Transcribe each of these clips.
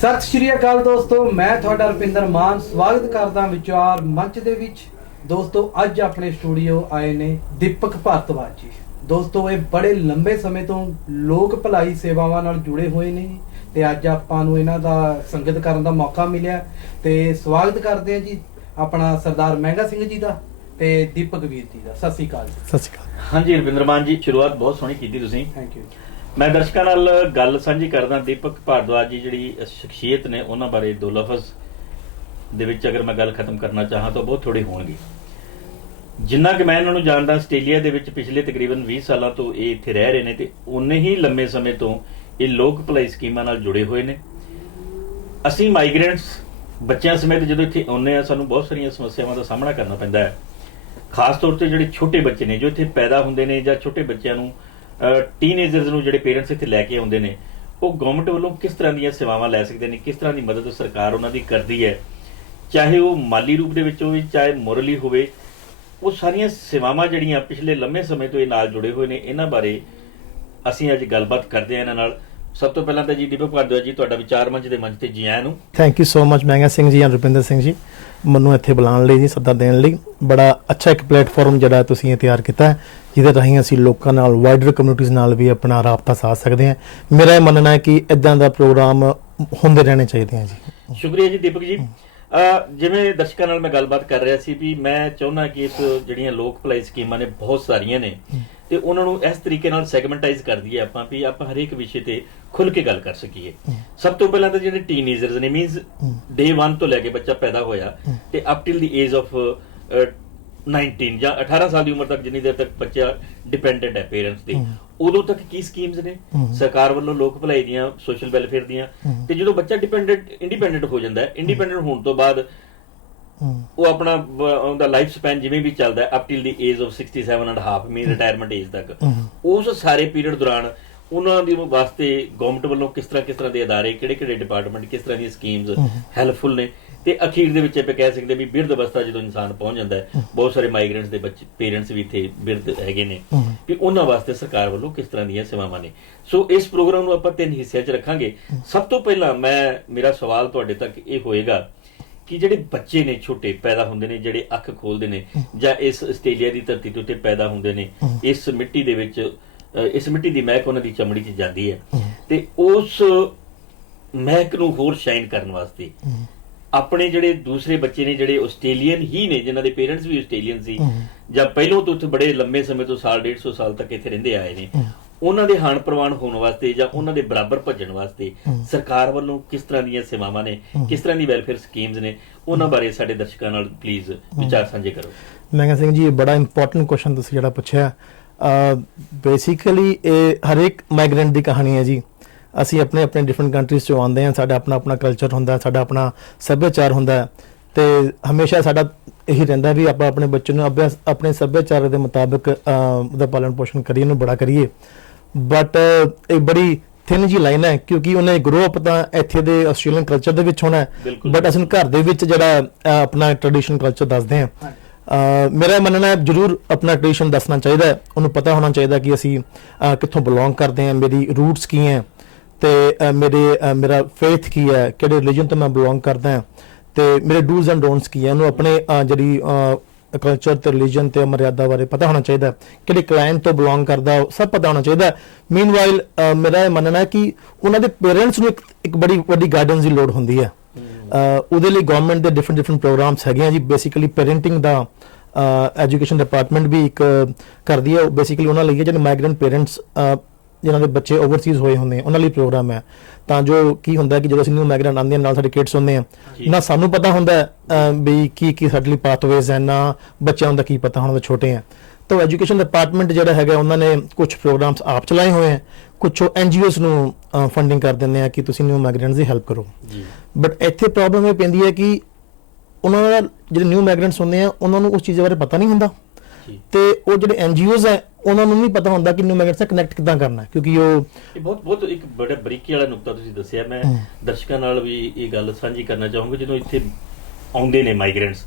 ਸਤਿ ਸ਼੍ਰੀ ਅਕਾਲ ਦੋਸਤੋ ਮੈਂ ਤੁਹਾਡਾ ਰੁਪਿੰਦਰ ਮਾਨ। ਸਵਾਗਤ ਕਰਦਾ ਵਿਚਾਰ ਮੰਚ ਦੇ ਵਿੱਚ। ਦੋਸਤੋ ਅੱਜ ਆਪਣੇ ਸਟੂਡੀਓ ਆਏ ਨੇ ਦੀਪਕ ਭਾਰਤਵਾਜ ਜੀ। ਦੋਸਤੋ ਇਹ ਬੜੇ ਲੰਬੇ ਸਮੇਂ ਤੋਂ ਲੋਕ ਭਲਾਈ ਸੇਵਾਵਾਂ ਨਾਲ ਜੁੜੇ ਹੋਏ ਨੇ ਤੇ ਅੱਜ ਆਪਾਂ ਨੂੰ ਇਹਨਾਂ ਦਾ ਸੰਗਤ ਕਰਨ ਦਾ ਮੌਕਾ ਮਿਲਿਆ। ਤੇ ਸਵਾਗਤ ਕਰਦੇ ਹਾਂ ਜੀ ਆਪਣਾ ਸਰਦਾਰ ਮਹਿੰਗਾ ਸਿੰਘ ਜੀ ਦਾ ਤੇ ਦੀਪਕ ਵੀਰ ਜੀ ਦਾ। ਸਤਿ ਸ਼੍ਰੀ ਅਕਾਲ ਸਤਿ ਸ਼੍ਰੀ ਅਕਾਲ। ਹਾਂਜੀ ਰਵਿੰਦਰ ਮਾਨ ਜੀ ਸ਼ੁਰੂਆਤ ਬਹੁਤ ਸੋਹਣੀ ਕੀਤੀ ਤੁਸੀਂ। ਥੈਂਕ ਯੂ ਮੈਂ ਦਰਸ਼ਕਾਂ ਨਾਲ ਗੱਲ ਸਾਂਝੀ ਕਰਦਾ ਦੀਪਕ ਭਾਰਦਵਾਜ ਜੀ ਜਿਹੜੀ ਸ਼ਖਸੀਅਤ ਨੇ ਉਹਨਾਂ ਬਾਰੇ ਦੋ ਲਫ਼ਜ਼ ਦੇ ਵਿੱਚ ਅਗਰ ਮੈਂ ਗੱਲ ਖਤਮ ਕਰਨਾ ਚਾਹਾਂ ਤਾਂ ਬਹੁਤ ਥੋੜੀ ਹੋਣਗੇ। ਜਿੰਨਾ ਕਿ ਮੈਂ ਇਹਨਾਂ ਨੂੰ ਜਾਣਦਾ, ਆਸਟ੍ਰੇਲੀਆ ਦੇ ਵਿੱਚ ਪਿਛਲੇ ਤਕਰੀਬਨ 20 ਸਾਲਾਂ ਤੋਂ ਇਹ ਇੱਥੇ ਰਹਿ ਰਹੇ ਨੇ ਤੇ ਉਨੇ ਹੀ ਲੰਮੇ ਸਮੇਂ ਤੋਂ ਇਹ ਲੋਕ ਭਲਾਈ ਸਕੀਮਾਂ ਨਾਲ ਜੁੜੇ ਹੋਏ ਨੇ। ਅਸੀਂ ਮਾਈਗ੍ਰੈਂਟਸ ਬੱਚਿਆਂ ਸਮੇਤ ਜਦੋਂ ਇੱਥੇ ਆਉਂਦੇ ਆ ਸਾਨੂੰ ਬਹੁਤ ਸਾਰੀਆਂ ਸਮੱਸਿਆਵਾਂ ਦਾ ਸਾਹਮਣਾ ਕਰਨਾ ਪੈਂਦਾ ਹੈ। ਖਾਸ ਤੌਰ ਤੇ ਜਿਹੜੇ ਛੋਟੇ ਬੱਚੇ ਨੇ, ਜੋ ਇੱਥੇ ਪੈਦਾ ਹੁੰਦੇ ਨੇ ਜਾਂ ਛੋਟੇ ਬੱਚਿਆਂ ਨੂੰ ਟੀਨੇਜਰਸ ਨੂੰ ਜਿਹੜੇ ਪੇਰੈਂਟਸ ਇੱਥੇ ਲੈ ਕੇ ਆਉਂਦੇ ਨੇ, ਉਹ ਗਵਰਨਮੈਂਟ ਵੱਲੋਂ ਕਿਸ ਤਰ੍ਹਾਂ ਦੀਆਂ ਸੇਵਾਵਾਂ ਲੈ ਸਕਦੇ ਨੇ, ਕਿਸ ਤਰ੍ਹਾਂ ਦੀ ਮਦਦ ਸਰਕਾਰ ਉਹਨਾਂ ਦੀ ਕਰਦੀ ਹੈ? ਚਾਹੇ ਉਹ ਮਾਲੀ ਰੂਪ ਦੇ ਵਿੱਚ ਹੋਵੇ, ਚਾਹੇ ਮੋਰਲੀ ਹੋਵੇ, ਉਹ ਸਾਰੀਆਂ ਸੇਵਾਵਾਂ ਜਿਹੜੀਆਂ ਪਿਛਲੇ ਲੰਮੇ ਸਮੇਂ ਤੋਂ ਇਹ ਨਾਲ ਜੁੜੇ ਹੋਏ ਨੇ, ਇਹਨਾਂ ਬਾਰੇ ਅਸੀਂ ਅੱਜ ਗੱਲਬਾਤ ਕਰਦੇ ਹਾਂ ਇਹਨਾਂ ਨਾਲ। ਸਭ ਤੋਂ ਪਹਿਲਾਂ ਤਾਂ ਜੀ ਦੀਪਕ ਭਾਰਦਵਾਜ ਜੀ ਤੁਹਾਡਾ ਵਿਚਾਰ ਮੰਚ ਦੇ ਮੰਚ ਤੇ ਜੀ ਆਇਆਂ ਨੂੰ। ਥੈਂਕ ਯੂ ਸੋ ਮਚ ਮਹਿੰਗਾ ਸਿੰਘ ਜੀ ਐਂਡ ਰੁਪਿੰਦਰ ਸਿੰਘ ਜੀ ਮੈਨੂੰ ਇੱਥੇ ਬੁਲਾਉਣ ਲਈ ਜੀ ਸੱਦਾ ਦੇਣ ਲਈ। ਬੜਾ ਅੱਛਾ ਇੱਕ ਪਲੇਟਫਾਰਮ ਜਿਹੜਾ ਤੁਸੀਂ ਇਹ ਤਿਆਰ ਕੀਤਾ ਹੈ ਜਿਹਦੇ ਰਾਹੀਂ ਅਸੀਂ ਲੋਕਾਂ ਨਾਲ ਵਾਈਡਰ ਕਮਿਊਨਿਟੀਜ਼ ਨਾਲ ਵੀ ਆਪਣਾ ਰਾਬਤਾ ਸਾਧ ਸਕਦੇ ਹਾਂ। ਮੇਰਾ ਇਹ ਮੰਨਣਾ ਹੈ ਕਿ ਇਦਾਂ ਦਾ ਪ੍ਰੋਗਰਾਮ ਹੁੰਦੇ ਰਹਿਣੇ ਚਾਹੀਦੇ ਆ ਜੀ। ਸ਼ੁਕਰੀਆ ਜੀ ਦੀਪਕ ਜੀ। ਜਿਵੇਂ ਦਰਸ਼ਕਾਂ ਨਾਲ ਮੈਂ ਗੱਲਬਾਤ ਕਰ ਰਿਹਾ ਸੀ ਵੀ ਮੈਂ ਚਾਹੁੰਦਾ ਕਿ ਇਸ ਜਿਹੜੀਆਂ ਲੋਕ ਭਲਾਈ ਸਕੀਮਾਂ ਨੇ ਬਹੁਤ ਸਾਰੀਆਂ ਨੇ ਤੇ ਉਹਨਾਂ ਨੂੰ ਇਸ ਤਰੀਕੇ ਨਾਲ ਸੈਗਮੈਂਟਾਈਜ਼ ਕਰ ਦਈਏ ਆਪਾਂ ਵੀ ਆਪਾਂ ਹਰੇਕ ਵਿਸ਼ੇ ਤੇ ਖੁੱਲ ਕੇ ਗੱਲ ਕਰ ਸਕੀਏ। ਸਭ ਤੋਂ ਪਹਿਲਾਂ ਤਾਂ ਜਿਹੜੇ ਟੀਨੇਜਰਸ ਨੇ ਮੀਨਸ ਡੇ 1 ਤੋਂ ਲੈ ਕੇ ਬੱਚਾ ਪੈਦਾ ਹੋਇਆ ਤੇ up till the age of 19 ਜਾਂ 18 ਸਾਲ ਦੀ ਉਮਰ ਤੱਕ ਜਿੰਨੀ ਦੇਰ ਤੱਕ ਬੱਚਾ ਡਿਪੈਂਡੈਂਟ ਹੈ ਪੇਰੈਂਟਸ ਤੇ ਉਦੋਂ ਤੱਕ ਕੀ ਸਕੀਮਸ ਨੇ? ਸਰਕਾਰ ਵੱਲੋਂ ਲੋਕ ਭਲਾਈ ਦੀਆਂ ਸੋਸ਼ਲ ਵੈਲਫੇਅਰ ਦੀਆਂ ਤੇ ਜਦੋਂ ਬੱਚਾ ਡਿਪੈਂਡੈਂਟ ਇੰਡੀਪੈਂਡੈਂਟ ਹੋ ਜਾਂਦਾ ਹੈ ਇੰਡੀਪੈਂਡੈਂਟ ਹੋਣ ਤੋਂ ਬਾਅਦ ਉਹ ਆਪਣਾ ਉਹਦਾ ਲਾਈਫ ਸਪੈਨ ਜਿਵੇਂ ਵੀ ਚੱਲਦਾ ਹੈ up till the age of 67 and half mean retirement age ਤੱਕ, ਉਸ ਸਾਰੇ ਪੀਰੀਅਡ ਦੌਰਾਨ ਉਹਨਾਂ ਦੀ ਵਾਸਤੇ ਗਵਰਨਮੈਂਟ ਵੱਲੋਂ ਕਿਸ ਤਰ੍ਹਾਂ ਕਿਸ ਤਰ੍ਹਾਂ ਦੇ ਅਦਾਰੇ ਕਿਹੜੇ ਕਿਹੜੇ ਡਿਪਾਰਟਮੈਂਟ ਕਿਸ ਤਰ੍ਹਾਂ ਦੀਆਂ ਸਕੀਮਸ ਹੈਲਪਫੁਲ ਨੇ? ਤੇ ਅਖੀਰ ਦੇ ਵਿੱਚ ਆਪਾਂ ਕਹਿ ਸਕਦੇ ਵੀ ਬਿਰਧ ਅਵਸਥਾ ਜਦੋਂ ਇਨਸਾਨ ਪਹੁੰਚ ਜਾਂਦਾ ਹੈ ਬਹੁਤ ਸਾਰੇ ਮਾਈਗ੍ਰੈਂਟਸ ਦੇ ਬੱਚੇ ਪੇਰੈਂਟਸ ਵੀ ਇੱਥੇ ਬਿਰਧ ਹੈਗੇ ਨੇ। ਕਿ ਉਹਨਾਂ ਵਾਸਤੇ ਸਰਕਾਰ ਵੱਲੋਂ ਕਿਸ ਤਰ੍ਹਾਂ ਦੀਆਂ ਸੇਵਾਵਾਂ ਨੇ? ਸੋ ਇਸ ਪ੍ਰੋਗਰਾਮ ਨੂੰ ਆਪਾਂ ਤਿੰਨ ਹਿੱਸਿਆਂ 'ਚ ਰੱਖਾਂਗੇ। ਸਭ ਤੋਂ ਪਹਿਲਾਂ ਮੈਂ ਮੇਰਾ ਸਵਾਲ ਤੁਹਾਡੇ ਤੱਕ ਇਹ ਹੋਏਗਾ ਕਿ ਜਿਹੜੇ ਬੱਚੇ ਨੇ ਛੋਟੇ ਪੈਦਾ ਹੁੰਦੇ ਨੇ ਜਿਹੜੇ ਅੱਖ ਖੋਲਦੇ ਨੇ ਜਾਂ ਇਸ ਆਸਟ੍ਰੇਲੀਆ ਦੀ ਧਰਤੀ ਤੇ ਉੱਤੇ ਪੈਦਾ ਹੁੰਦੇ ਨੇ ਇਸ ਮਿੱਟੀ ਦੇ ਵਿੱਚ ਇਸ ਮਿੱਟੀ ਦੀ ਮਹਿਕ ਉਹਨਾਂ ਦੀ ਚਮੜੀ 'ਚ ਜਾਂਦੀ ਹੈ। ਤੇ ਉਸ ਮਹਿਕ ਨੂੰ ਹੋਰ ਸ਼ਾਈਨ ਕਰਨ ਵਾਸਤੇ ਆਪਣੇ ਜਿਹੜੇ ਦੂਸਰੇ ਬੱਚੇ ਨੇ ਜਿਹੜੇ ਆਸਟ੍ਰੇਲੀਅਨ ਹੀ ਨੇ ਜਿਨ੍ਹਾਂ ਦੇ ਪੇਰੈਂਟਸ ਵੀ ਆਸਟ੍ਰੇਲੀਅਨ ਸੀ ਜਾਂ ਪਹਿਲਾਂ ਤੋਂ ਉੱਥੇ ਬੜੇ ਲੰਮੇ ਸਮੇਂ ਤੋਂ ਸਾਲ 150 ਸਾਲ ਤੱਕ ਇੱਥੇ ਰਹਿੰਦੇ ਆਏ ਨੇ ਉਹਨਾਂ ਦੇ ਹਾਨ ਪ੍ਰਵਾਨ ਹੋਣ ਵਾਸਤੇ ਜਾਂ ਉਹਨਾਂ ਦੇ ਬਰਾਬਰ ਭੱਜਣ ਵਾਸਤੇ ਸਰਕਾਰ ਵੱਲੋਂ ਕਿਸ ਤਰ੍ਹਾਂ ਦੀਆਂ ਸੇਵਾਵਾਂ ਨੇ ਕਿਸ ਤਰ੍ਹਾਂ ਦੀ ਵੈਲਫੇਅਰ ਸਕੀਮਸ ਨੇ ਉਹਨਾਂ ਬਾਰੇ ਸਾਡੇ ਦਰਸ਼ਕਾਂ ਨਾਲ ਪਲੀਜ਼ ਵਿਚਾਰ ਸਾਂਝੇ ਕਰੋ। ਮਹਿੰਗਾ ਸਿੰਘ ਜੀ ਇਹ ਬੜਾ ਇੰਪੋਰਟੈਂਟ ਕੁਐਸਚਨ ਤੁਸੀਂ ਜਿਹੜਾ ਪੁੱਛਿਆ। ਬੇਸਿਕਲੀ ਇਹ ਹਰੇਕ ਮਾਈਗ੍ਰੈਂਟ ਦੀ ਕਹਾਣੀ ਹੈ ਜੀ। ਅਸੀਂ ਆਪਣੇ ਆਪਣੇ ਡਿਫਰੈਂਟ ਕੰਟਰੀਜ਼ ਤੋਂ ਆਉਂਦੇ ਹਾਂ ਸਾਡਾ ਆਪਣਾ ਆਪਣਾ ਕਲਚਰ ਹੁੰਦਾ ਸਾਡਾ ਆਪਣਾ ਸੱਭਿਆਚਾਰ ਹੁੰਦਾ ਤੇ ਹਮੇਸ਼ਾ ਸਾਡਾ ਇਹੀ ਰਹਿੰਦਾ ਵੀ ਆਪਾਂ ਆਪਣੇ ਬੱਚੇ ਨੂੰ ਅਭਿਆਸ ਆਪਣੇ ਸੱਭਿਆਚਾਰ ਦੇ ਮੁਤਾਬਕ ਉਹਦਾ ਪਾਲਣ ਪੋਸ਼ਣ ਕਰੀਏ ਉਹਨੂੰ ਬੜਾ ਕਰੀਏ। ਬਟ ਇਹ ਬੜੀ ਥਿਨ ਜੀ ਲਾਈਨ ਹੈ ਕਿਉਂਕਿ ਉਹਨੇ ਗਰੋ ਅਪ ਤਾਂ ਇੱਥੇ ਦੇ ਆਸਟ੍ਰੇਲੀਅਨ ਕਲਚਰ ਦੇ ਵਿੱਚ ਹੋਣਾ। ਬਟ ਅਸੀਂ ਘਰ ਦੇ ਵਿੱਚ ਜਿਹੜਾ ਆਪਣਾ ਟ੍ਰੈਡੀਸ਼ਨਲ ਕਲਚਰ ਦੱਸਦੇ ਹਾਂ। ਮੇਰਾ ਇਹ ਮੰਨਣਾ ਹੈ, ਜਰੂਰ ਆਪਣਾ ਟ੍ਰੈਡੀਸ਼ਨ ਦੱਸਣਾ ਚਾਹੀਦਾ ਹੈ। ਉਹਨੂੰ ਪਤਾ ਹੋਣਾ ਚਾਹੀਦਾ ਕਿ ਅਸੀਂ ਕਿੱਥੋਂ ਬਿਲੋਂਗ ਕਰਦੇ ਹਾਂ, ਮੇਰੀ ਰੂਟਸ ਕੀ ਹੈ ਤੇ ਮੇਰੇ ਮੇਰਾ ਫੇਥ ਕੀ ਹੈ, ਕਿਹੜੇ ਰਿਲੀਜਨ ਤੋਂ ਮੈਂ ਬਿਲੋਂਗ ਕਰਦਾ ਹਾਂ ਤੇ ਮੇਰੇ ਡੂਜ਼ ਐਂਡ ਡੋਨਟਸ ਕੀ ਹੈ। ਉਹਨੂੰ ਆਪਣੇ ਜਿਹੜੀ ਕਲਚਰ ਤੇ ਰਿਲੀਜਨ ਤੇ ਮਰਿਆਦਾ ਬਾਰੇ ਪਤਾ ਹੋਣਾ ਚਾਹੀਦਾ ਕਿਹੜੇ ਕਲਾਇੰਟ ਤੋਂ ਬਿਲੋਂਗ ਕਰਦਾ, ਉਹ ਸਭ ਪਤਾ ਹੋਣਾ ਚਾਹੀਦਾ ਮੀਨਵਾਈਲ ਮੇਰਾ ਇਹ ਮੰਨਣਾ ਹੈ ਕਿ ਉਹਨਾਂ ਦੇ ਪੇਰੈਂਟਸ ਨੂੰ ਇੱਕ ਇੱਕ ਬੜੀ ਵੱਡੀ ਗਾਈਡੈਂਸ ਦੀ ਲੋੜ ਹੁੰਦੀ ਹੈ। ਉਹਦੇ ਲਈ ਗਵਰਨਮੈਂਟ ਦੇ ਡਿਫਰੈਂਟ ਡਿਫਰੈਂਟ ਪ੍ਰੋਗਰਾਮਸ ਹੈਗੇ ਆ ਜੀ। ਬੇਸਿਕਲੀ ਪੈਰੈਂਟਿੰਗ ਦਾ ਐਜੂਕੇਸ਼ਨ ਡਿਪਾਰਟਮੈਂਟ ਵੀ ਇੱਕ ਕਰਦੀ ਹੈ। ਬੇਸਿਕਲੀ ਉਹਨਾਂ ਲਈ ਹੈ ਜਿਹੜੇ ਮਾਈਗ੍ਰੈਂਟ ਪੇਰੈਂਟਸ ਜਿਨ੍ਹਾਂ ਦੇ ਬੱਚੇ ਓਵਰਸੀਜ਼ ਹੋਏ ਹੁੰਦੇ ਆ ਉਹਨਾਂ ਲਈ ਪ੍ਰੋਗਰਾਮ ਹੈ। ਤਾਂ ਜੋ ਕੀ ਹੁੰਦਾ ਕਿ ਜਦੋਂ ਅਸੀਂ ਨਿਊ ਮਾਈਗ੍ਰੈਂਟ ਆਉਂਦੇ ਨਾਲ ਸਾਡੇ ਕਿਡਸ ਹੁੰਦੇ ਆ ਨਾ ਸਾਨੂੰ ਪਤਾ ਹੁੰਦਾ ਵੀ ਕੀ ਕੀ ਸਾਡੇ ਲਈ ਪਾਥਵੇਜ਼ ਹੈ ਨਾ ਬੱਚਿਆਂ ਦਾ ਕੀ ਪਤਾ ਹੁਣ ਉਹ ਛੋਟੇ ਆ। ਤਾਂ ਐਜੂਕੇਸ਼ਨ ਡਿਪਾਰਟਮੈਂਟ ਜਿਹੜਾ ਹੈਗਾ ਉਹਨਾਂ ਨੇ ਕੁਝ ਪ੍ਰੋਗਰਾਮਸ ਆਪ ਚਲਾਏ ਹੋਏ ਹੈ ਕੁਝ ਐਨਜੀਓਜ਼ ਨੂੰ ਫੰਡਿੰਗ ਕਰ ਦਿੰਦੇ ਆ ਕਿ ਤੁਸੀਂ ਨਿਊ ਮਾਈਗ੍ਰੈਂਟਸ ਦੀ ਹੈਲਪ ਕਰੋ। ਜੀ। ਬਟ ਇੱਥੇ ਪ੍ਰੋਬਲਮ ਇਹ ਪੈਂਦੀ ਹੈ ਕਿ ਉਹਨਾਂ ਦਾ ਜਿਹੜੇ ਨਿਊ ਮਾਈਗ੍ਰੈਂਟਸ ਹੁੰਦੇ ਆ ਉਹਨਾਂ ਨੂੰ ਉਸ ਚੀਜ਼ ਬਾਰੇ ਪਤਾ ਨਹੀਂ ਹੁੰਦਾ। ਤੇ ਉਹ ਜਿਹੜੇ ਐਨਜੀਓਜ਼ ਹੈ ਉਹਨਾਂ ਨੂੰ ਨਹੀਂ ਪਤਾ ਹੁੰਦਾ ਕਿ ਨਿਊ ਮਾਈਗ੍ਰੈਂਟਸ ਨਾਲ ਕਨੈਕਟ ਕਿੱਦਾਂ ਕਰਨਾ ਕਿਉਂਕਿ ਉਹ ਇਹ ਬਹੁਤ ਬਹੁਤ ਇੱਕ ਬੜਾ ਬਰੀਕੀ ਵਾਲਾ ਨੁਕਤਾ ਤੁਸੀਂ ਦੱਸਿਆ। ਮੈਂ ਦਰਸ਼ਕਾਂ ਨਾਲ ਵੀ ਇਹ ਗੱਲ ਸਾਂਝੀ ਕਰਨਾ ਚਾਹੂੰਗਾ ਜਦੋਂ ਇੱਥੇ ਆਉਂਦੇ ਨੇ ਮਾਈਗ੍ਰੈਂਟਸ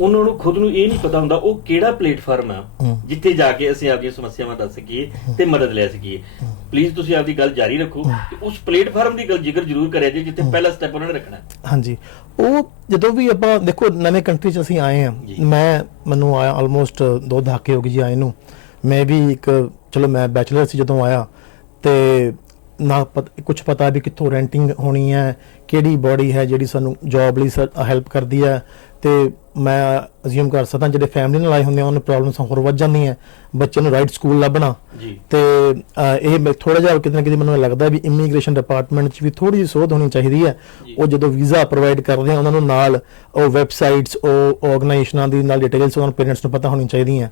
ਉਹਨਾਂ ਨੂੰ ਖੁਦ ਨੂੰ ਇਹ ਨਹੀਂ ਪਤਾ ਹੁੰਦਾ ਉਹ ਕਿਹੜਾ ਪਲੇਟਫਾਰਮ ਆ। ਜਿੱਥੇ ਜਾ ਕੇ ਅਸੀਂ ਆਪਣੀਆਂ ਸਮੱਸਿਆਵਾਂ ਦੱਸ ਸਕੀਏ ਤੇ ਮਦਦ ਲੈ ਸਕੀਏ। ਪਲੀਜ਼ ਤੁਸੀਂ ਆਪਦੀ ਗੱਲ ਜਾਰੀ ਰੱਖੋ ਤੇ ਉਸ ਪਲੇਟਫਾਰਮ ਦੀ ਗੱਲ ਜ਼ਿਕਰ ਜ਼ਰੂਰ ਕਰਿਆ ਜੀ ਜਿੱਥੇ ਪਹਿਲਾ ਸਟੈਪ ਉਹਨਾਂ ਨੇ ਰੱਖਣਾ। ਹਾਂਜੀ। ਉਹ ਜਦੋਂ ਵੀ ਆਪਾਂ ਦੇਖੋ ਨਵੇਂ ਕੰਟਰੀ ਚ ਅਸੀਂ ਆਏ। ਆ ਮੈਂ ਮੈਨੂੰ ਆਇਆ ਆਲਮੋਸਟ ਦੋ ਦਹਾਕੇ ਹੋ ਗਏ ਜੀ ਆਏ ਨੂੰ। ਮੈਂ ਵੀ ਇੱਕ ਚਲੋ ਮੈਂ ਬੈਚਲਰ ਸੀ ਜਦੋਂ ਆਇਆ ਤੇ ਨਾ ਕੁਝ ਪਤਾ ਵੀ ਕਿੱਥੋਂ ਰੈਂਟਿੰਗ ਹੋਣੀ ਹੈ ਕਿਹੜੀ ਬੋਡੀ ਹੈ ਜਿਹੜੀ ਸਾਨੂੰ ਜੌਬ ਲਈ ਹੈਲਪ ਕਰਦੀ ਹੈ। ਤੇ ਮੈਂ ਅਸਿਊਮ ਕਰ ਸਕਦਾ ਜਿਹੜੇ ਫੈਮਿਲੀ ਨਾਲ ਆਏ ਹੁੰਦੇ ਆ ਉਹਨਾਂ ਪ੍ਰੋਬਲਮਸ ਹੋਰ ਵੱਧ ਜਾਂਦੀਆਂ ਬੱਚੇ ਨੂੰ ਰਾਈਟ ਸਕੂਲ ਲੱਭਣਾ। ਤੇ ਇਹ ਥੋੜਾ ਜਿਹਾ ਕਿਤੇ ਨਾ ਕਿਤੇ ਮੈਨੂੰ ਲੱਗਦਾ ਵੀ ਇਮੀਗ੍ਰੇਸ਼ਨ ਡਿਪਾਰਟਮੈਂਟ 'ਚ ਵੀ ਥੋੜੀ ਜਿਹੀ ਸੋਧ ਹੋਣੀ ਚਾਹੀਦੀ ਹੈ। ਉਹ ਜਦੋਂ ਵੀਜ਼ਾ ਪ੍ਰੋਵਾਈਡ ਕਰਦੇ ਆ ਉਹਨਾਂ ਨੂੰ ਨਾਲ ਉਹ ਵੈਬਸਾਈਟਸ ਉਹ ਆਰਗੇਨਾਈਜੇਸ਼ਨਾਂ ਦੀ ਨਾਲ ਡਿਟੇਲਸ ਉਹਨਾਂ ਪੇਰੈਂਟਸ ਨੂੰ ਪਤਾ ਹੋਣੀ ਚਾਹੀਦੀਆਂ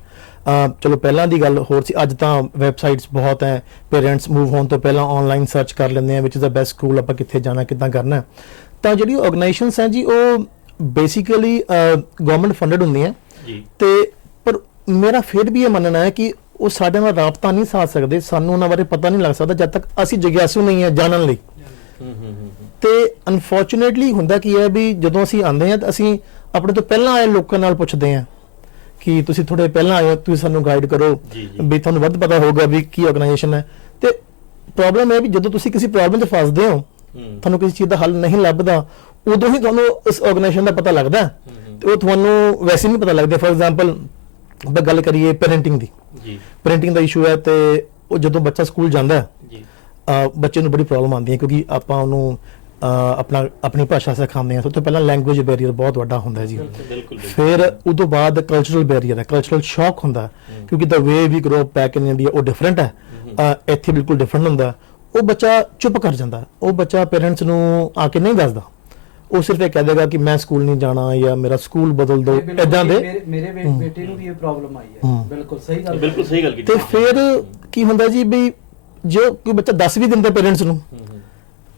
ਚਲੋ ਪਹਿਲਾਂ ਦੀ ਗੱਲ ਹੋਰ ਸੀ ਅੱਜ ਤਾਂ ਵੈਬਸਾਈਟਸ ਬਹੁਤ ਹੈ। ਪੇਰੈਂਟਸ ਮੂਵ ਹੋਣ ਤੋਂ ਪਹਿਲਾਂ ਆਨਲਾਈਨ ਸਰਚ ਕਰ ਲੈਂਦੇ ਆ which is the best school ਆਪਾਂ ਕਿੱਥੇ ਜਾਣਾ ਕਿੱਦਾਂ ਕਰਨਾ। ਤਾਂ ਜਿਹੜੀ ਆਰਗੇਨਾਈਜੇਸ਼ਨਸ ਹੈ ਜੀ ਉਹ ਬੇਸਿਕਲੀ ਗਵਰਨਮੈਂਟ ਫੰਡਡ ਹੁੰਦੀਆਂ। ਜੀ। ਤੇ ਪਰ ਮੇਰਾ ਫਿਰ ਵੀ ਇਹ ਮੰਨਣਾ ਹੈ ਕਿ ਉਹ ਸਾਡੇ ਨਾਲ ਰਾਬਤਾ ਨਹੀਂ ਸਾਧ ਸਕਦੇ। ਸਾਨੂੰ ਉਹਨਾਂ ਬਾਰੇ ਪਤਾ ਨਹੀਂ ਲੱਗ ਸਕਦਾ ਜਦ ਤੱਕ ਅਸੀਂ ਜਿਗਿਆਸੂ ਨਹੀਂ ਹੈ ਜਾਣਨ ਲਈ। ਹੂੰ ਹੂੰ ਹੂੰ ਹੂੰ। ਤੇ ਅਨਫੋਰਚੂਨੇਟਲੀ ਹੁੰਦਾ ਕੀ ਹੈ ਵੀ ਜਦੋਂ ਅਸੀਂ ਆਉਂਦੇ ਹਾਂ ਤਾਂ ਅਸੀਂ ਆਪਣੇ ਤੋਂ ਪਹਿਲਾਂ ਆਏ ਲੋਕਾਂ ਨਾਲ ਪੁੱਛਦੇ ਹਾਂ ਕਿ ਤੁਸੀਂ ਥੋੜੇ ਪਹਿਲਾਂ ਆਏ ਹੋ ਤੁਸੀਂ ਸਾਨੂੰ ਗਾਈਡ ਕਰੋ। ਵੀ ਤੁਹਾਨੂੰ ਵੱਧ ਪਤਾ ਹੋਊਗਾ ਵੀ ਕੀ ਆਰਗੇਨਾਈਜੇਸ਼ਨ ਹੈ। ਤੇ ਪ੍ਰੋਬਲਮ ਹੈ ਵੀ ਜਦੋਂ ਤੁਸੀਂ ਕਿਸੇ ਪ੍ਰੋਬਲਮ 'ਚ ਫਸਦੇ ਹੂੰ। ਤੁਹਾਨੂੰ ਕਿਸੇ ਚੀਜ਼ ਦਾ ਹੱਲ ਨਹੀਂ ਲੱਭਦਾ ਉਦੋਂ ਹੀ ਤੁਹਾਨੂੰ ਉਸ ਆਰਗੇਨਾਈਜੇਸ਼ਨ ਦਾ ਪਤਾ ਲੱਗਦਾ। ਤੇ ਉਹ ਤੁਹਾਨੂੰ ਵੈਸੇ ਨਹੀਂ ਪਤਾ ਲੱਗਦਾ। ਫੋਰ ਐਗਜ਼ਾਮਪਲ ਆਪਾਂ ਗੱਲ ਕਰੀਏ ਪੈਰੈਂਟਿੰਗ ਦੀ। ਜੀ। ਪੈਰੈਂਟਿੰਗ ਦਾ ਇਸ਼ੂ ਹੈ ਤੇ ਉਹ ਜਦੋਂ ਬੱਚਾ ਸਕੂਲ ਜਾਂਦਾ ਹੈ ਜੀ। ਬੱਚੇ ਨੂੰ ਬੜੀ ਪ੍ਰੋਬਲਮ ਆਉਂਦੀ ਹੈ ਕਿਉਂਕਿ ਆਪਾਂ ਉਹਨੂੰ ਆਪਣਾ ਆਪਣੀ ਭਾਸ਼ਾ ਸਿਖਾਉਂਦੇ ਹਾਂ। ਸਭ ਤੋਂ ਪਹਿਲਾਂ ਲੈਂਗੁਏਜ ਬੈਰੀਅਰ ਬਹੁਤ ਵੱਡਾ ਹੁੰਦਾ ਜੀ। ਬਿਲਕੁਲ ਫਿਰ ਉਦੋਂ ਬਾਅਦ ਕਲਚਰਲ ਬੈਰੀਅਰ ਹੈ। ਕਲਚਰਲ ਸ਼ੌਕ ਹੁੰਦਾ। ਕਿਉਂਕਿ the way we grow back in India ਉਹ ਡਿਫਰੈਂਟ ਹੈ। ਇੱਥੇ ਬਿਲਕੁਲ ਡਿਫਰੈਂਟ ਹੁੰਦਾ। ਉਹ ਬੱਚਾ ਚੁੱਪ ਕਰ ਜਾਂਦਾ। ਉਹ ਬੱਚਾ ਪੇਰੈਂਟਸ ਨੂੰ ਆ ਕੇ ਨਹੀਂ ਦੱਸਦਾ। ਉਹ ਸਿਰਫ ਇਹ ਕਹਿ ਦੇਗਾ ਕਿ ਮੈਂ ਸਕੂਲ ਨਹੀਂ ਜਾਣਾ ਜਾਂ ਮੇਰਾ ਸਕੂਲ ਬਦਲ ਦਿਓ ਇਦਾਂ ਦੇ। ਮੇਰੇ- ਬੇਟੇ ਨੂੰ ਵੀ ਇਹ ਪ੍ਰੋਬਲਮ ਆਈ ਹੈ। ਬਿਲਕੁਲ ਸਹੀ ਗੱਲ ਬਿਲਕੁਲ ਸਹੀ ਗੱਲ ਕੀਤੀ। ਤੇ ਫਿਰ ਕੀ ਹੁੰਦਾ ਜੀ ਵੀ ਜੋ ਕੋਈ ਬੱਚਾ ਦੱਸ ਵੀ ਦਿੰਦਾ ਪੇਰੈਂਟਸ ਨੂੰ।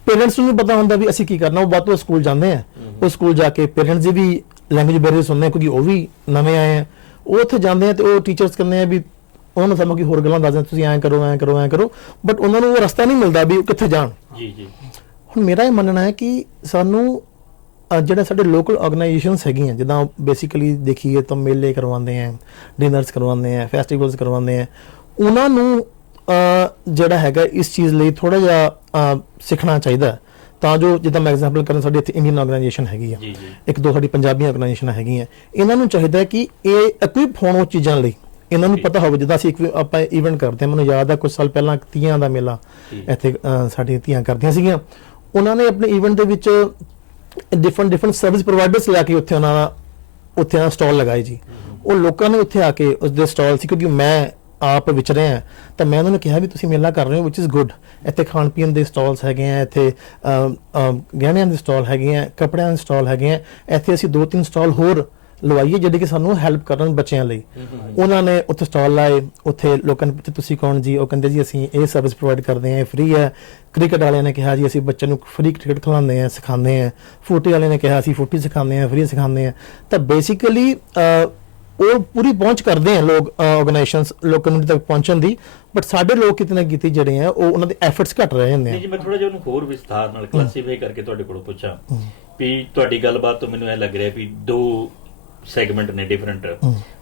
ਪੇਰੈਂਟਸ ਨੂੰ ਵੀ ਪਤਾ ਹੁੰਦਾ ਵੀ ਅਸੀਂ ਕੀ ਕਰਨਾ ਉਹ ਬਾਅਦ ਤੋਂ ਸਕੂਲ ਜਾਂਦੇ ਆ। ਉਹ ਸਕੂਲ ਜਾ ਕੇ ਪੇਰੈਂਟਸ ਦੇ ਵੀ ਲੈਂਗੁਏਜ ਬੈਰੀਅਰ ਸੁਣਦੇ ਆ ਕਿਉਂਕਿ ਉਹ ਵੀ ਨਵੇਂ ਆਏ ਆ। ਉਹ ਉੱਥੇ ਜਾਂਦੇ ਆ ਤੇ ਉਹ ਟੀਚਰਸ ਕਹਿੰਦੇ ਆ ਵੀ ਉਹਨਾਂ ਨੂੰ ਸਾਨੂੰ ਕੀ ਹੋਰ ਗੱਲਾਂ ਦੱਸਦੇ ਤੁਸੀਂ ਐਂ ਕਰੋ ਐਂ ਕਰੋ ਐਂ ਕਰੋ। ਬਟ ਉਹਨਾਂ ਨੂੰ ਉਹ ਰਸਤਾ ਨਹੀਂ ਮਿਲਦਾ ਵੀ ਉਹ ਕਿੱਥੇ ਜਾਣ। ਜੀ ਜੀ। ਹੁਣ ਮੇਰਾ ਇਹ ਮੰਨਣਾ ਹੈ ਕਿ ਸਾਨੂੰ ਜਿਹੜੇ ਸਾਡੇ ਲੋਕਲ ਆਰਗੇਨਾਈਜੇਸ਼ਨਸ ਹੈਗੀਆਂ ਜਿੱਦਾਂ ਬੇਸਿਕਲੀ ਦੇਖੀਏ ਤਾਂ ਮੇਲੇ ਕਰਵਾਉਂਦੇ ਆ ਡਿਨਰਸ ਕਰਵਾਉਂਦੇ ਆ ਫੈਸਟੀਵਲਸ ਕਰਵਾਉਂਦੇ ਆ ਉਹਨਾਂ ਨੂੰ ਜਿਹੜਾ ਹੈਗਾ ਇਸ ਚੀਜ਼ ਲਈ ਥੋੜਾ ਜਿਹਾ ਸਿੱਖਣਾ ਚਾਹੀਦਾ ਤਾਂ ਜੋ ਜਿੱਦਾਂ ਮੈਂ ਐਗਜ਼ਾਮਪਲ ਕਰਾਂ ਸਾਡੇ ਇੱਥੇ ਇੰਡੀਅਨ ਆਰਗੇਨਾਈਜੇਸ਼ਨ ਹੈਗੀ ਆ। ਇੱਕ ਦੋ ਸਾਡੀ ਪੰਜਾਬੀ ਆਰਗੇਨਾਈਜੇਸ਼ਨ ਹੈਗੀਆਂ। ਇਹਨਾਂ ਨੂੰ ਚਾਹੀਦਾ ਕਿ ਇਹ ਇਕਵਿਪ ਹੋਣ ਉਹ ਚੀਜ਼ਾਂ ਲਈ। ਇਹਨਾਂ ਨੂੰ ਪਤਾ ਹੋਵੇ ਜਿੱਦਾਂ ਅਸੀਂ ਇੱਕ ਆਪਾਂ ਇਵੈਂਟ ਕਰਦੇ ਹਾਂ ਮੈਨੂੰ ਯਾਦ ਹੈ ਕੁਝ ਸਾਲ ਪਹਿਲਾਂ ਤੀਆਂ ਦਾ ਮੇਲਾ। ਇੱਥੇ ਸਾਡੀਆਂ ਧੀਆਂ ਕਰਦੀਆਂ ਸੀਗੀਆਂ। ਉਹਨਾਂ ਨੇ ਆਪਣੇ ਇਵੈਂਟ ਦੇ ਵਿੱਚ ਡਿਫਰੈਂਟ ਡਿਫਰੈਂਟ ਸਰਵਿਸ ਪ੍ਰੋਵਾਈਡਰਸ ਲਿਆ ਕੇ ਉੱਥੇ ਉਹਨਾਂ ਦਾ ਉੱਥੇ ਆ ਸਟਾਲ ਲਗਾਏ ਜੀ। ਉਹ ਲੋਕਾਂ ਨੇ ਉੱਥੇ ਆ ਕੇ ਉਸ ਦੇ ਸਟਾਲ ਸੀ ਕਿਉਂਕਿ ਮੈਂ ਆਪ ਵਿਚ ਰਿਹਾ ਤਾਂ ਮੈਂ ਉਹਨਾਂ ਨੂੰ ਕਿਹਾ ਵੀ ਤੁਸੀਂ ਮੇਲਾ ਕਰ ਰਹੇ ਹੋ ਵਿਚ ਇਜ਼ ਗੁੱਡ ਇੱਥੇ ਖਾਣ ਪੀਣ ਦੇ ਸਟਾਲਸ ਹੈਗੇ ਆ, ਇੱਥੇ ਗਹਿਣਿਆਂ ਦੇ ਸਟਾਲ ਹੈਗੇ ਆ, ਕੱਪੜਿਆਂ ਦੇ ਸਟਾਲ ਹੈਗੇ ਆ। ਇੱਥੇ ਅਸੀਂ ਦੋ ਤਿੰਨ ਸਟਾਲ ਹੋਰ ਲਵਾਈਏ ਜਿਹੜੇ ਕਿ ਸਾਨੂੰ ਹੈਲਪ ਕਰਨ ਬੱਚਿਆਂ ਲਈ। ਉਹਨਾਂ ਨੇ ਉੱਥੇ ਸਟਾਲ ਲਾਏ, ਉੱਥੇ ਲੋਕਾਂ ਨੇ ਪੁੱਛਿਆ, ਤੁਸੀਂ ਕੌਣ ਜੀ? ਉਹ ਕਹਿੰਦੇ ਜੀ, ਅਸੀਂ ਇਹ ਸਰਵਿਸ ਪ੍ਰੋਵਾਈਡ ਕਰਦੇ ਹਾਂ, ਇਹ ਫ੍ਰੀ ਹੈ। ਕ੍ਰਿਕਟ ਵਾਲਿਆਂ ਨੇ ਕਿਹਾ ਜੀ, ਅਸੀਂ ਬੱਚਿਆਂ ਨੂੰ ਫ੍ਰੀ ਕ੍ਰਿਕਟ ਖਿਲਾਉਂਦੇ ਹਾਂ, ਸਿਖਾਉਂਦੇ ਹਾਂ। ਫੁੱਟੀ ਵਾਲਿਆਂ ਨੇ ਕਿਹਾ, ਅਸੀਂ ਫੁੱਟੀ ਸਿਖਾਉਂਦੇ ਹਾਂ ਫ੍ਰੀ ਸਿਖਾਉਂਦੇ ਹਾਂ। ਤਾਂ ਬੇਸਿਕਲੀ ਉਹ ਪੂਰੀ ਪਹੁੰਚ ਕਰਦੇ ਆ ਲੋਕ ਆਰਗੇਨਾਈਜੇਸ਼ਨਸ ਲੋਕ ਕਮਿਊਨਿਟੀ ਤੱਕ ਪਹੁੰਚਣ ਦੀ। ਬਟ ਸਾਡੇ ਲੋਕ ਕਿਤੇ ਨਾ ਕਿਤੇ ਜਿਹੜੇ ਆ, ਉਹ ਉਹਨਾਂ ਦੇ ਐਫਰਟਸ ਘਟ ਰਹੇ ਹੁੰਦੇ ਨਹੀਂ ਆ ਜੀ, ਮੈਂ ਥੋੜਾ ਜਿਹਾ ਉਹਨੂੰ ਹੋਰ ਵਿਸਥਾਰ ਨਾਲ ਕਲਾਸੀਫਾਈ ਕਰਕੇ ਤੁਹਾਡੇ ਕੋਲੋਂ ਪੁੱਛਾਂ। ਵੀ ਤੁਹਾਡੀ ਗੱਲਬਾਤ ਤੋਂ ਮੈਨੂੰ ਇਹ ਲੱਗ ਰਿਹਾ ਵੀ ਦੋ ਸੈਗਮੈਂਟ ਨੇ ਡਿਫਰੈਂਟ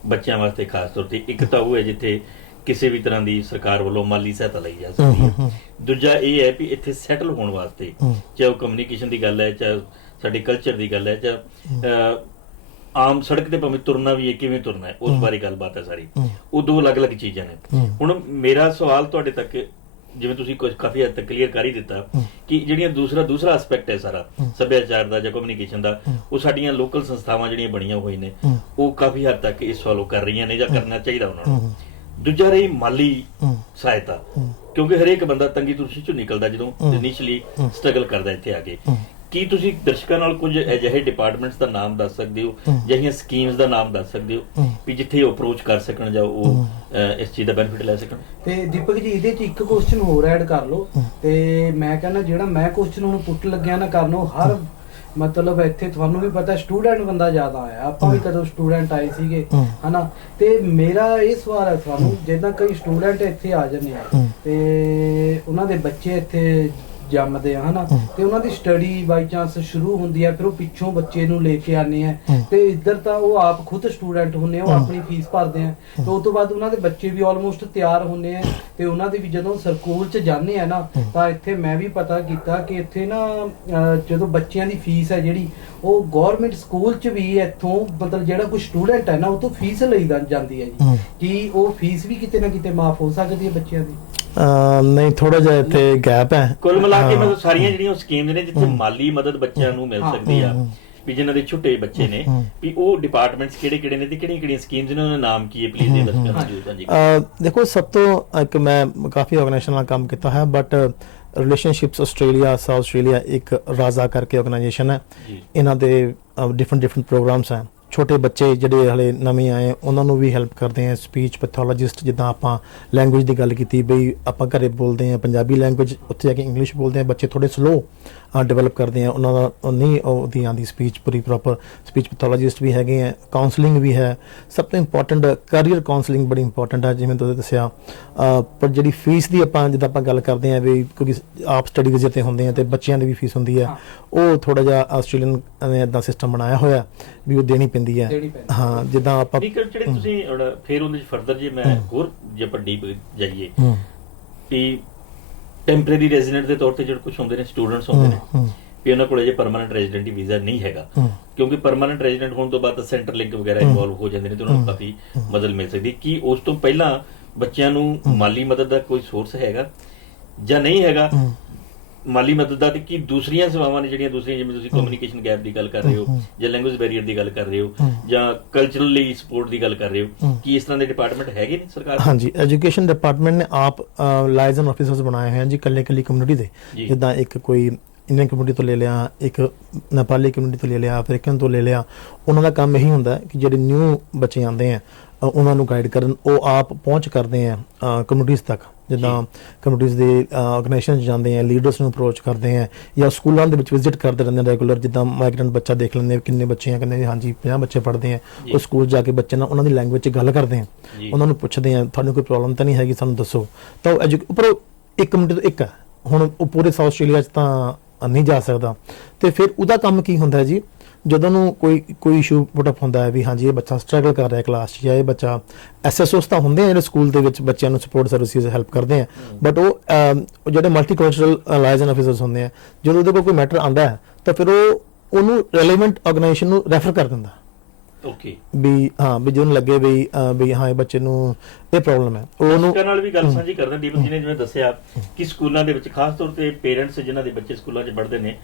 ਬੱਚਿਆਂ ਵਾਸਤੇ ਖਾਸ ਤੌਰ ਤੇ। ਇੱਕ ਤਾਂ ਉਹ ਹੈ ਜਿੱਥੇ ਕਿਸੇ ਵੀ ਤਰ੍ਹਾਂ ਦੀ ਸਰਕਾਰ ਵੱਲੋਂ ਮਾਲੀ ਸਹਾਇਤਾ ਲਈ ਜਾ ਸਕਦੀ ਹੈ ਦੂਜਾ ਇਹ ਹੈ ਵੀ ਇੱਥੇ ਸੈਟਲ ਹੋਣ ਵਾਸਤੇ ਚਾਹੇ ਉਹ ਕਮਿਊਨੀਕੇਸ਼ਨ ਦੀ ਗੱਲ ਹੈ ਚਾਹੇ ਸਾਡੇ ਕਲਚਰ ਦੀ ਗੱਲ ਹੈ ਚਾਹੇ ਆਮ ਸੜਕ ਤੇ ਭਾਵੇਂ ਤੁਰਨਾ ਵੀ ਹੈ ਕਿਵੇਂ ਤੁਰਨਾ ਹੈ ਉਸ ਬਾਰੇ ਗੱਲਬਾਤ ਹੈ ਸਾਰੀ। ਉਹ ਦੋ ਅਲੱਗ-ਅਲੱਗ ਚੀਜ਼ਾਂ ਨੇ। ਹੁਣ ਮੇਰਾ ਸਵਾਲ ਤੁਹਾਡੇ ਤੱਕ ਜਿਵੇਂ ਤੁਸੀਂ ਕੁਝ ਕਾਫੀ ਹੱਦ ਤੱਕ ਕਲੀਅਰ ਕਰ ਹੀ ਦਿੱਤਾ ਕਿ ਜਿਹੜੀਆਂ ਦੂਸਰਾ ਦੂਸਰਾ ਐਸਪੈਕਟ ਹੈ ਸਾਰਾ ਸੱਭਿਆਚਾਰ ਦਾ ਜਾਂ ਕਮਿਊਨੀਕੇਸ਼ਨ ਦਾ ਉਹ ਸਾਡੀਆਂ ਲੋਕਲ ਸੰਸਥਾਵਾਂ ਜਿਹੜੀਆਂ ਬਣੀਆਂ ਹੋਈ ਨੇ ਉਹ ਕਾਫੀ ਹੱਦ ਤੱਕ ਇਸ ਫਾਲੋ ਕਰ ਰਹੀਆਂ ਨੇ ਜਾਂ ਕਰਨਾ ਚਾਹੀਦਾ ਉਹਨਾਂ ਨੂੰ। ਦੂਜਾ ਰਹੀ ਮਾਲੀ ਸਹਾਇਤਾ ਕਿਉਂਕਿ ਹਰੇਕ ਬੰਦਾ ਤੰਗੀ ਤੁਰਸ਼ੀ ਚੋਂ ਨਿਕਲਦਾ ਜਦੋਂ ਇਨੀਸ਼ੀਅਲੀ ਸਟਰਗਲ ਕਰਦਾ ਇੱਥੇ ਆ ਕੇ। ਕੀ ਤੁਸੀਂ ਦਰਸ਼ਕਾਂ ਨਾਲ ਕੁਝ ਅਜਿਹੇ ਡਿਪਾਰਟਮੈਂਟਸ ਦਾ ਨਾਮ ਦੱਸ ਸਕਦੇ ਹੋ? ਜਿਹੜੀਆਂ ਸਕੀਮਸ ਦਾ ਨਾਮ ਦੱਸ ਸਕਦੇ ਹੋ? ਵੀ ਜਿੱਥੇ ਉਹ ਅਪਰੋਚ ਕਰ ਸਕਣ ਜਾਂ ਉਹ ਇਸ ਚੀਜ਼ ਦਾ ਬੈਨੀਫਿਟ ਲੈ ਸਕਣ? ਤੇ ਦੀਪਕ ਜੀ ਇਹਦੇ ਚ ਇੱਕ ਕੁਐਸਚਨ ਹੋਰ ਐਡ ਕਰ ਲਓ। ਤੇ ਮੈਂ ਕਹਿੰਦਾ ਜਿਹੜਾ ਮੈਂ ਕੁਐਸਚਨ ਹੁਣ ਪੁੱਟ ਲੱਗਿਆ ਨਾ ਕਰਨ ਉਹ ਹਰ ਮਤਲਬ ਇੱਥੇ ਤੁਹਾਨੂੰ ਵੀ ਪਤਾ ਸਟੂਡੈਂਟ ਬੰਦਾ ਜ਼ਿਆਦਾ ਆਇਆ। ਆਪਾਂ ਵੀ ਕਦੋਂ ਸਟੂਡੈਂਟ ਆਏ ਸੀਗੇ। ਹਨਾ? ਤੇ ਮੇਰਾ ਇਹ ਸਵਾਲ ਹੈ ਤੁਹਾਨੂੰ ਜਿੱਦਾਂ ਕਈ ਸਟੂਡੈਂਟ ਇੱਥੇ ਆ ਜਾਂਦੇ ਆ। ਤੇ ਉਹਨਾਂ ਦੇ ਬੱਚੇ ਇੱਥੇ ਜੰਮਦੇ ਆ ਹਨਾ ਤੇ ਉਹਨਾਂ ਦੀ ਸਟੱਡੀ ਬਾਈ ਚਾਂਸ ਸ਼ੁਰੂ ਹੁੰਦੀ ਆ ਫਿਰ ਉਹ ਪਿੱਛੋਂ ਬੱਚੇ ਨੂੰ ਲੈ ਕੇ ਆਨੇ ਆ। ਤੇ ਇੱਧਰ ਤਾਂ ਉਹ ਆਪ ਖੁਦ ਸਟੂਡੈਂਟ ਹੁੰਨੇ ਆ ਉਹ। ਆਪਣੀ ਫੀਸ ਭਰਦੇ ਆ ਤੇ ਉਸ ਤੋਂ ਬਾਅਦ ਉਹਨਾਂ ਦੇ ਬੱਚੇ ਵੀ ਆਲਮੋਸਟ ਤਿਆਰ ਹੁੰਨੇ ਆ ਤੇ ਉਹਨਾਂ ਦੇ ਵੀ ਜਦੋਂ ਸਕੂਲ ਚ ਜਾਂਦੇ ਆ ਨਾ। ਤਾਂ ਇੱਥੇ ਮੈਂ ਵੀ ਪਤਾ ਕੀਤਾ ਕਿ ਇੱਥੇ ਨਾ ਜਦੋਂ ਬੱਚਿਆਂ ਦੀ ਫੀਸ ਹੈ ਜਿਹੜੀ ਉਹ ਗਵਰਨਮੈਂਟ ਸਕੂਲ ਚ ਵੀ ਇੱਥੋਂ ਮਤਲਬ ਜਿਹੜਾ ਕੋਈ ਸਟੂਡੈਂਟ ਹੈ ਨਾ ਉਹ ਤੋਂ ਫੀਸ ਲਈ ਜਾਂਦੀ ਹੈ ਜੀ। ਕਿ ਉਹ ਫੀਸ ਵੀ ਕਿਤੇ ਨਾ ਕਿਤੇ ਮਾਫ ਹੋ ਸਕਦੀ ਹੈ ਬੱਚਿਆਂ ਦੀ ਨਹੀਂ ਥੋੜਾ ਜਿਹਾ ਇੱਥੇ ਗੈਪ ਹੈ ਕੁੱਲ ਮਿਲਾ ਕੇ ਹਾਂ। ਮਤਲਬ ਸਾਰੀਆਂ ਜਿਹੜੀਆਂ ਸਕੀਮਸ ਨੇ ਜਿੱਥੇ ਮਾਲੀ ਮਦਦ ਬੱਚਿਆਂ ਨੂੰ ਮਿਲ ਹਾਂ। ਸਕਦੀ ਆ। ਵੀ ਜਿਨ੍ਹਾਂ ਦੇ ਛੋਟੇ ਬੱਚੇ ਨੇ। ਵੀ ਉਹ ਡਿਪਾਰਟਮੈਂਟਸ ਕਿਹੜੇ ਕਿਹੜੇ ਨੇ ਤੇ ਕਿਹੜੀਆਂ ਕਿਹੜੀਆਂ ਸਕੀਮਸ ਨੇ ਉਹਨਾਂ ਦਾ ਨਾਮ ਕੀ ਹੈ ਪਲੀਜ਼ ਇਹ ਦੱਸੋ ਹਮ। ਜੀ ਦੇਖੋ ਸਭ ਤੋਂ ਇੱਕ ਮੈਂ ਕਾਫੀ ਆਰਗੇਨਾਈਜੇਸ਼ਨ ਨਾਲ ਕੰਮ ਕੀਤਾ ਹੈ but relationships Australia South Australia ਇੱਕ ਰਾਜ਼ਾ ਕਰਕੇ ਆਰਗੇਨਾਈਜੇਸ਼ਨ ਹੈ ਇਹਨਾਂ ਦੇ ਡਿਫਰੈਂਟ ਡਿਫਰੈਂਟ ਪ੍ਰੋਗਰਾਮਸ ਹੈ ਛੋਟੇ ਬੱਚੇ ਜਿਹੜੇ ਹਲੇ ਨਵੇਂ ਆਏ, ਉਹਨਾਂ ਨੂੰ ਵੀ ਹੈਲਪ ਕਰਦੇ ਆ ਸਪੀਚ ਪੈਥੋਲੋਜਿਸਟ ਜਿੱਦਾਂ ਆਪਾਂ ਲੈਂਗੁਏਜ ਦੀ ਗੱਲ ਕੀਤੀ ਬਈ ਆਪਾਂ ਘਰੇ ਬੋਲਦੇ ਆ ਪੰਜਾਬੀ ਲੈਂਗੁਏਜ ਉੱਥੇ ਜਾ ਕੇ ਇੰਗਲਿਸ਼ ਬੋਲਦੇ ਆ ਬੱਚੇ ਥੋੜੇ ਸਲੋ ਡਿਵੈਲਪ ਕਰਦੇ ਆ ਉਹਨਾਂ ਦਾ ਨਹੀਂ ਉਹਦੀ ਆਂਦੀ ਸਪੀਚ ਪੂਰੀ ਪ੍ਰੋਪਰ ਸਪੀਚ ਪੈਥੋਲੋਜਿਸਟ ਵੀ ਹੈਗੇ ਆ ਕਾਉਂਸਲਿੰਗ ਵੀ ਹੈ। ਸਭ ਤੋਂ ਇੰਪੋਰਟੈਂਟ ਕੈਰੀਅਰ ਕਾਉਂਸਲਿੰਗ ਬੜੀ ਇੰਪੋਰਟੈਂਟ ਹੈ ਜਿਵੇਂ ਤੁਸੀਂ ਦੱਸਿਆ। ਪਰ ਜਿਹੜੀ ਫੀਸ ਦੀ ਆਪਾਂ ਜਿੱਦਾਂ ਆਪਾਂ ਗੱਲ ਕਰਦੇ ਆ ਵੀ ਕਿਉਂਕਿ ਆਪ ਸਟੱਡੀ ਵਿਜ਼ਿਟ ਤੇ ਹੁੰਦੇ ਆ ਤੇ ਬੱਚਿਆਂ ਦੀ ਵੀ ਫੀਸ ਹੁੰਦੀ ਹੈ। ਉਹ ਥੋੜਾ ਜਿਹਾ ਆਸਟ੍ਰੇਲੀਅਨ ਨੇ ਇਦਾਂ ਸਿਸਟਮ ਬਣਾਇਆ ਹੋਇਆ ਵੀ ਉਹ ਦੇਣੀ ਪੈਂਦੀ ਹੈ। ਹਾਂ ਜਿੱਦਾਂ ਆਪਾਂ ਠੀਕ ਹੈ ਜਿਹੜੇ ਤੁਸੀਂ ਫਿਰ ਉਹਦੇ ਫਰਦਰ ਜੇ ਮੈਂ ਹੋਰ ਜੇ ਆਪਾਂ ਡੀਪ ਜਾਈਏ ਵੀ ਟੈਂਪਰੇਰੀ ਰੈਜ਼ੀਡੈਂਟ ਦੇ ਤੌਰ ਤੇ ਜਿਹੜੇ ਕੁਝ ਹੁੰਦੇ ਨੇ ਸਟੂਡੈਂਟਸ ਹੁੰਦੇ ਨੇ ਵੀ ਉਹਨਾਂ ਕੋਲ ਜੇ ਪਰਮਨੈਂਟ ਰੈਜ਼ੀਡੈਂਟੀ ਵੀਜ਼ਾ ਨਹੀਂ ਹੈਗਾ ਕਿਉਂਕਿ ਪਰਮਨੈਂਟ ਰੈਜ਼ੀਡੈਂਟ ਹੋਣ ਤੋਂ ਬਾਅਦ ਸੈਂਟਰ ਲਿੰਕ ਵਗੈਰਾ। ਇਨਵੋਲਵ ਹੋ ਜਾਂਦੇ ਨੇ ਤੇ ਉਹਨਾਂ ਨੂੰ। ਕਾਫੀ ਮਦਦ ਮਿਲ ਸਕਦੀ। ਕੀ ਉਸ ਤੋਂ ਪਹਿਲਾਂ ਬੱਚਿਆਂ ਨੂੰ ਮਾਲੀ ਮਦਦ ਦਾ ਕੋਈ ਸੋਰਸ ਹੈਗਾ ਜਾਂ ਨਹੀਂ ਹੈਗਾ ਮਾਲੀ ਮਦਦ ਦਾ ਤੇ ਕੀ ਦੂਸਰੀਆਂ ਸੇਵਾਵਾਂ ਨੇ ਜਿਹੜੀਆਂ ਦੂਸਰੀਆਂ ਜਿਵੇਂ ਤੁਸੀਂ ਕਮਿਊਨੀਕੇਸ਼ਨ ਗੈਪ ਦੀ ਗੱਲ ਕਰ ਰਹੇ ਹੋ। ਜਾਂ ਲੈਂਗੁਏਜ ਬੈਰੀਅਰ ਦੀ ਗੱਲ ਕਰ ਰਹੇ ਹੋ। ਜਾਂ ਕਲਚਰਲੀ ਸਪੋਰਟ ਦੀ ਗੱਲ ਕਰ ਰਹੇ ਹੋ। ਕੀ ਇਸ ਤਰ੍ਹਾਂ ਦੇ ਡਿਪਾਰਟਮੈਂਟ ਹੈਗੇ ਨੇ ਸਰਕਾਰ ਦੇ? ਹਾਂਜੀ ਐਜੂਕੇਸ਼ਨ ਡਿਪਾਰਟਮੈਂਟ ਨੇ ਆਪ ਲਾਇਜ਼ਨ ਆਫੀਸਰਸ ਬਣਾਏ ਹੋਏ ਹਨ ਜੀ ਕੱਲੇ ਕੱਲੀ ਕਮਿਊਨਿਟੀ ਦੇ। ਜਿੱਦਾਂ ਇੱਕ ਕੋਈ ਇੰਡੀਅਨ ਕਮਿਊਨਿਟੀ ਤੋਂ ਲੈ ਲਿਆ ਇੱਕ ਨੇਪਾਲੀ ਕਮਿਊਨਿਟੀ ਤੋਂ ਲੈ ਲਿਆ ਅਫਰੀਕਨ ਤੋਂ ਲੈ ਲਿਆ ਉਹਨਾਂ ਦਾ ਕੰਮ ਇਹੀ ਹੁੰਦਾ ਕਿ ਜਿਹੜੇ ਨਿਊ ਬੱਚੇ ਆਉਂਦੇ ਆ ਉਹਨਾਂ ਨੂੰ ਗਾਈਡ ਕਰਨ ਉਹ ਆਪ ਪਹੁੰਚ ਕਰਦੇ ਆ ਕਮਿਊਨਿਟੀਜ਼ ਤੱਕ ਜਿੱਦਾਂ ਕਮਿਊਨਿਟੀਜ਼ ਦੇ ਆਰਗੇਨਾਈਜੇਸ਼ਨ ਜਾਂਦੇ ਆ ਲੀਡਰਸ ਨੂੰ ਅਪਰੋਚ ਕਰਦੇ ਆ ਜਾਂ ਸਕੂਲਾਂ ਦੇ ਵਿੱਚ ਵਿਜ਼ਿਟ ਕਰਦੇ ਰਹਿੰਦੇ ਆ ਰੈਗੂਲਰ ਜਿੱਦਾਂ ਮਾਈਗ੍ਰੈਂਟ ਬੱਚਾ ਦੇਖ ਲੈਂਦੇ ਆ ਕਿੰਨੇ ਬੱਚੇ ਆ ਕਹਿੰਦੇ ਹਾਂਜੀ 50 ਬੱਚੇ ਪੜ੍ਹਦੇ ਆ। ਉਹ ਸਕੂਲ ਜਾ ਕੇ ਬੱਚੇ ਨਾਲ ਉਹਨਾਂ ਦੀ ਲੈਂਗੁਏਜ 'ਚ ਗੱਲ ਕਰਦੇ ਆ। ਉਹਨਾਂ ਨੂੰ ਪੁੱਛਦੇ ਆ ਤੁਹਾਨੂੰ ਕੋਈ ਪ੍ਰੋਬਲਮ ਤਾਂ ਨਹੀਂ ਹੈਗੀ? ਸਾਨੂੰ ਦੱਸੋ। ਤਾਂ ਉੱਪਰ ਇੱਕ ਕਮਿਊਨਿਟੀ ਤੋਂ ਇੱਕ ਹੈ ਹੁਣ ਉਹ ਪੂਰੇ ਸਾਊਥ ਆਸਟ੍ਰੇਲੀਆ 'ਚ ਤਾਂ ਨਹੀਂ ਜਾ ਸਕਦਾ। ਤੇ ਫਿਰ ਉਹਦਾ ਕੰਮ ਕੀ ਹੁੰਦਾ ਜੀ? ਜਦੋਂ ਨੂੰ ਕੋਈ ਕੋਈ ਇਸ਼ੂ ਪੁੱਟ ਅਪ ਹੁੰਦਾ ਹੈ ਵੀ ਹਾਂਜੀ ਇਹ ਬੱਚਾ ਸਟਰਗਲ ਕਰ ਰਿਹਾ ਕਲਾਸ 'ਚ ਜਾਂ ਇਹ ਬੱਚਾ ਐਸਐਸਓਸ ਤਾਂ ਹੁੰਦੇ ਆ ਜਿਹੜੇ ਸਕੂਲ ਦੇ ਵਿੱਚ ਬੱਚਿਆਂ ਨੂੰ ਸਪੋਰਟ ਸਰਵਿਸਿਜ਼ ਹੈਲਪ ਕਰਦੇ ਆ। ਬਟ ਉਹ ਜਿਹੜੇ ਮਲਟੀਕਲਚਰਲ ਲਾਇਜ਼ਨ ਆਫੀਸਰਸ ਹੁੰਦੇ ਆ ਜਦੋਂ ਉਹਦੇ ਕੋਲ ਕੋਈ ਮੈਟਰ ਆਂਦਾ ਹੈ ਤਾਂ ਫਿਰ ਉਹ ਉਹਨੂੰ ਰੈਲੇਵੈਂਟ ਆਰਗੇਨਾਈਜੇਸ਼ਨ ਨੂੰ ਰੈਫਰ ਕਰ ਦਿੰਦਾ। ਓਕੇ ਵੀ ਹਾਂ ਵੀ ਜਿਹਨੂੰ ਲੱਗੇ ਵੀ ਵੀ ਹਾਂ ਇਹ ਬੱਚੇ ਨੂੰ ਇਹ ਪ੍ਰੋਬਲਮ ਹੈ ਉਹ ਉਹਨੂੰ ਨਾਲ ਵੀ ਗੱਲ ਸਾਂਝੀ ਕਰਦਾ ਦੀਪਕ ਜੀ ਨੇ ਜਿਵੇਂ ਦੱਸਿਆ ਕਿ ਸਕੂਲਾਂ ਦੇ ਵਿੱਚ ਖਾਸ ਤੌਰ ਤੇ ਪੇਰੈਂਟਸ ਜਿਨ੍ਹਾਂ ਦੇ ਬੱਚੇ ਸਕੂਲਾਂ 'ਚ ਪੜ੍ਹਦੇ ਨੇ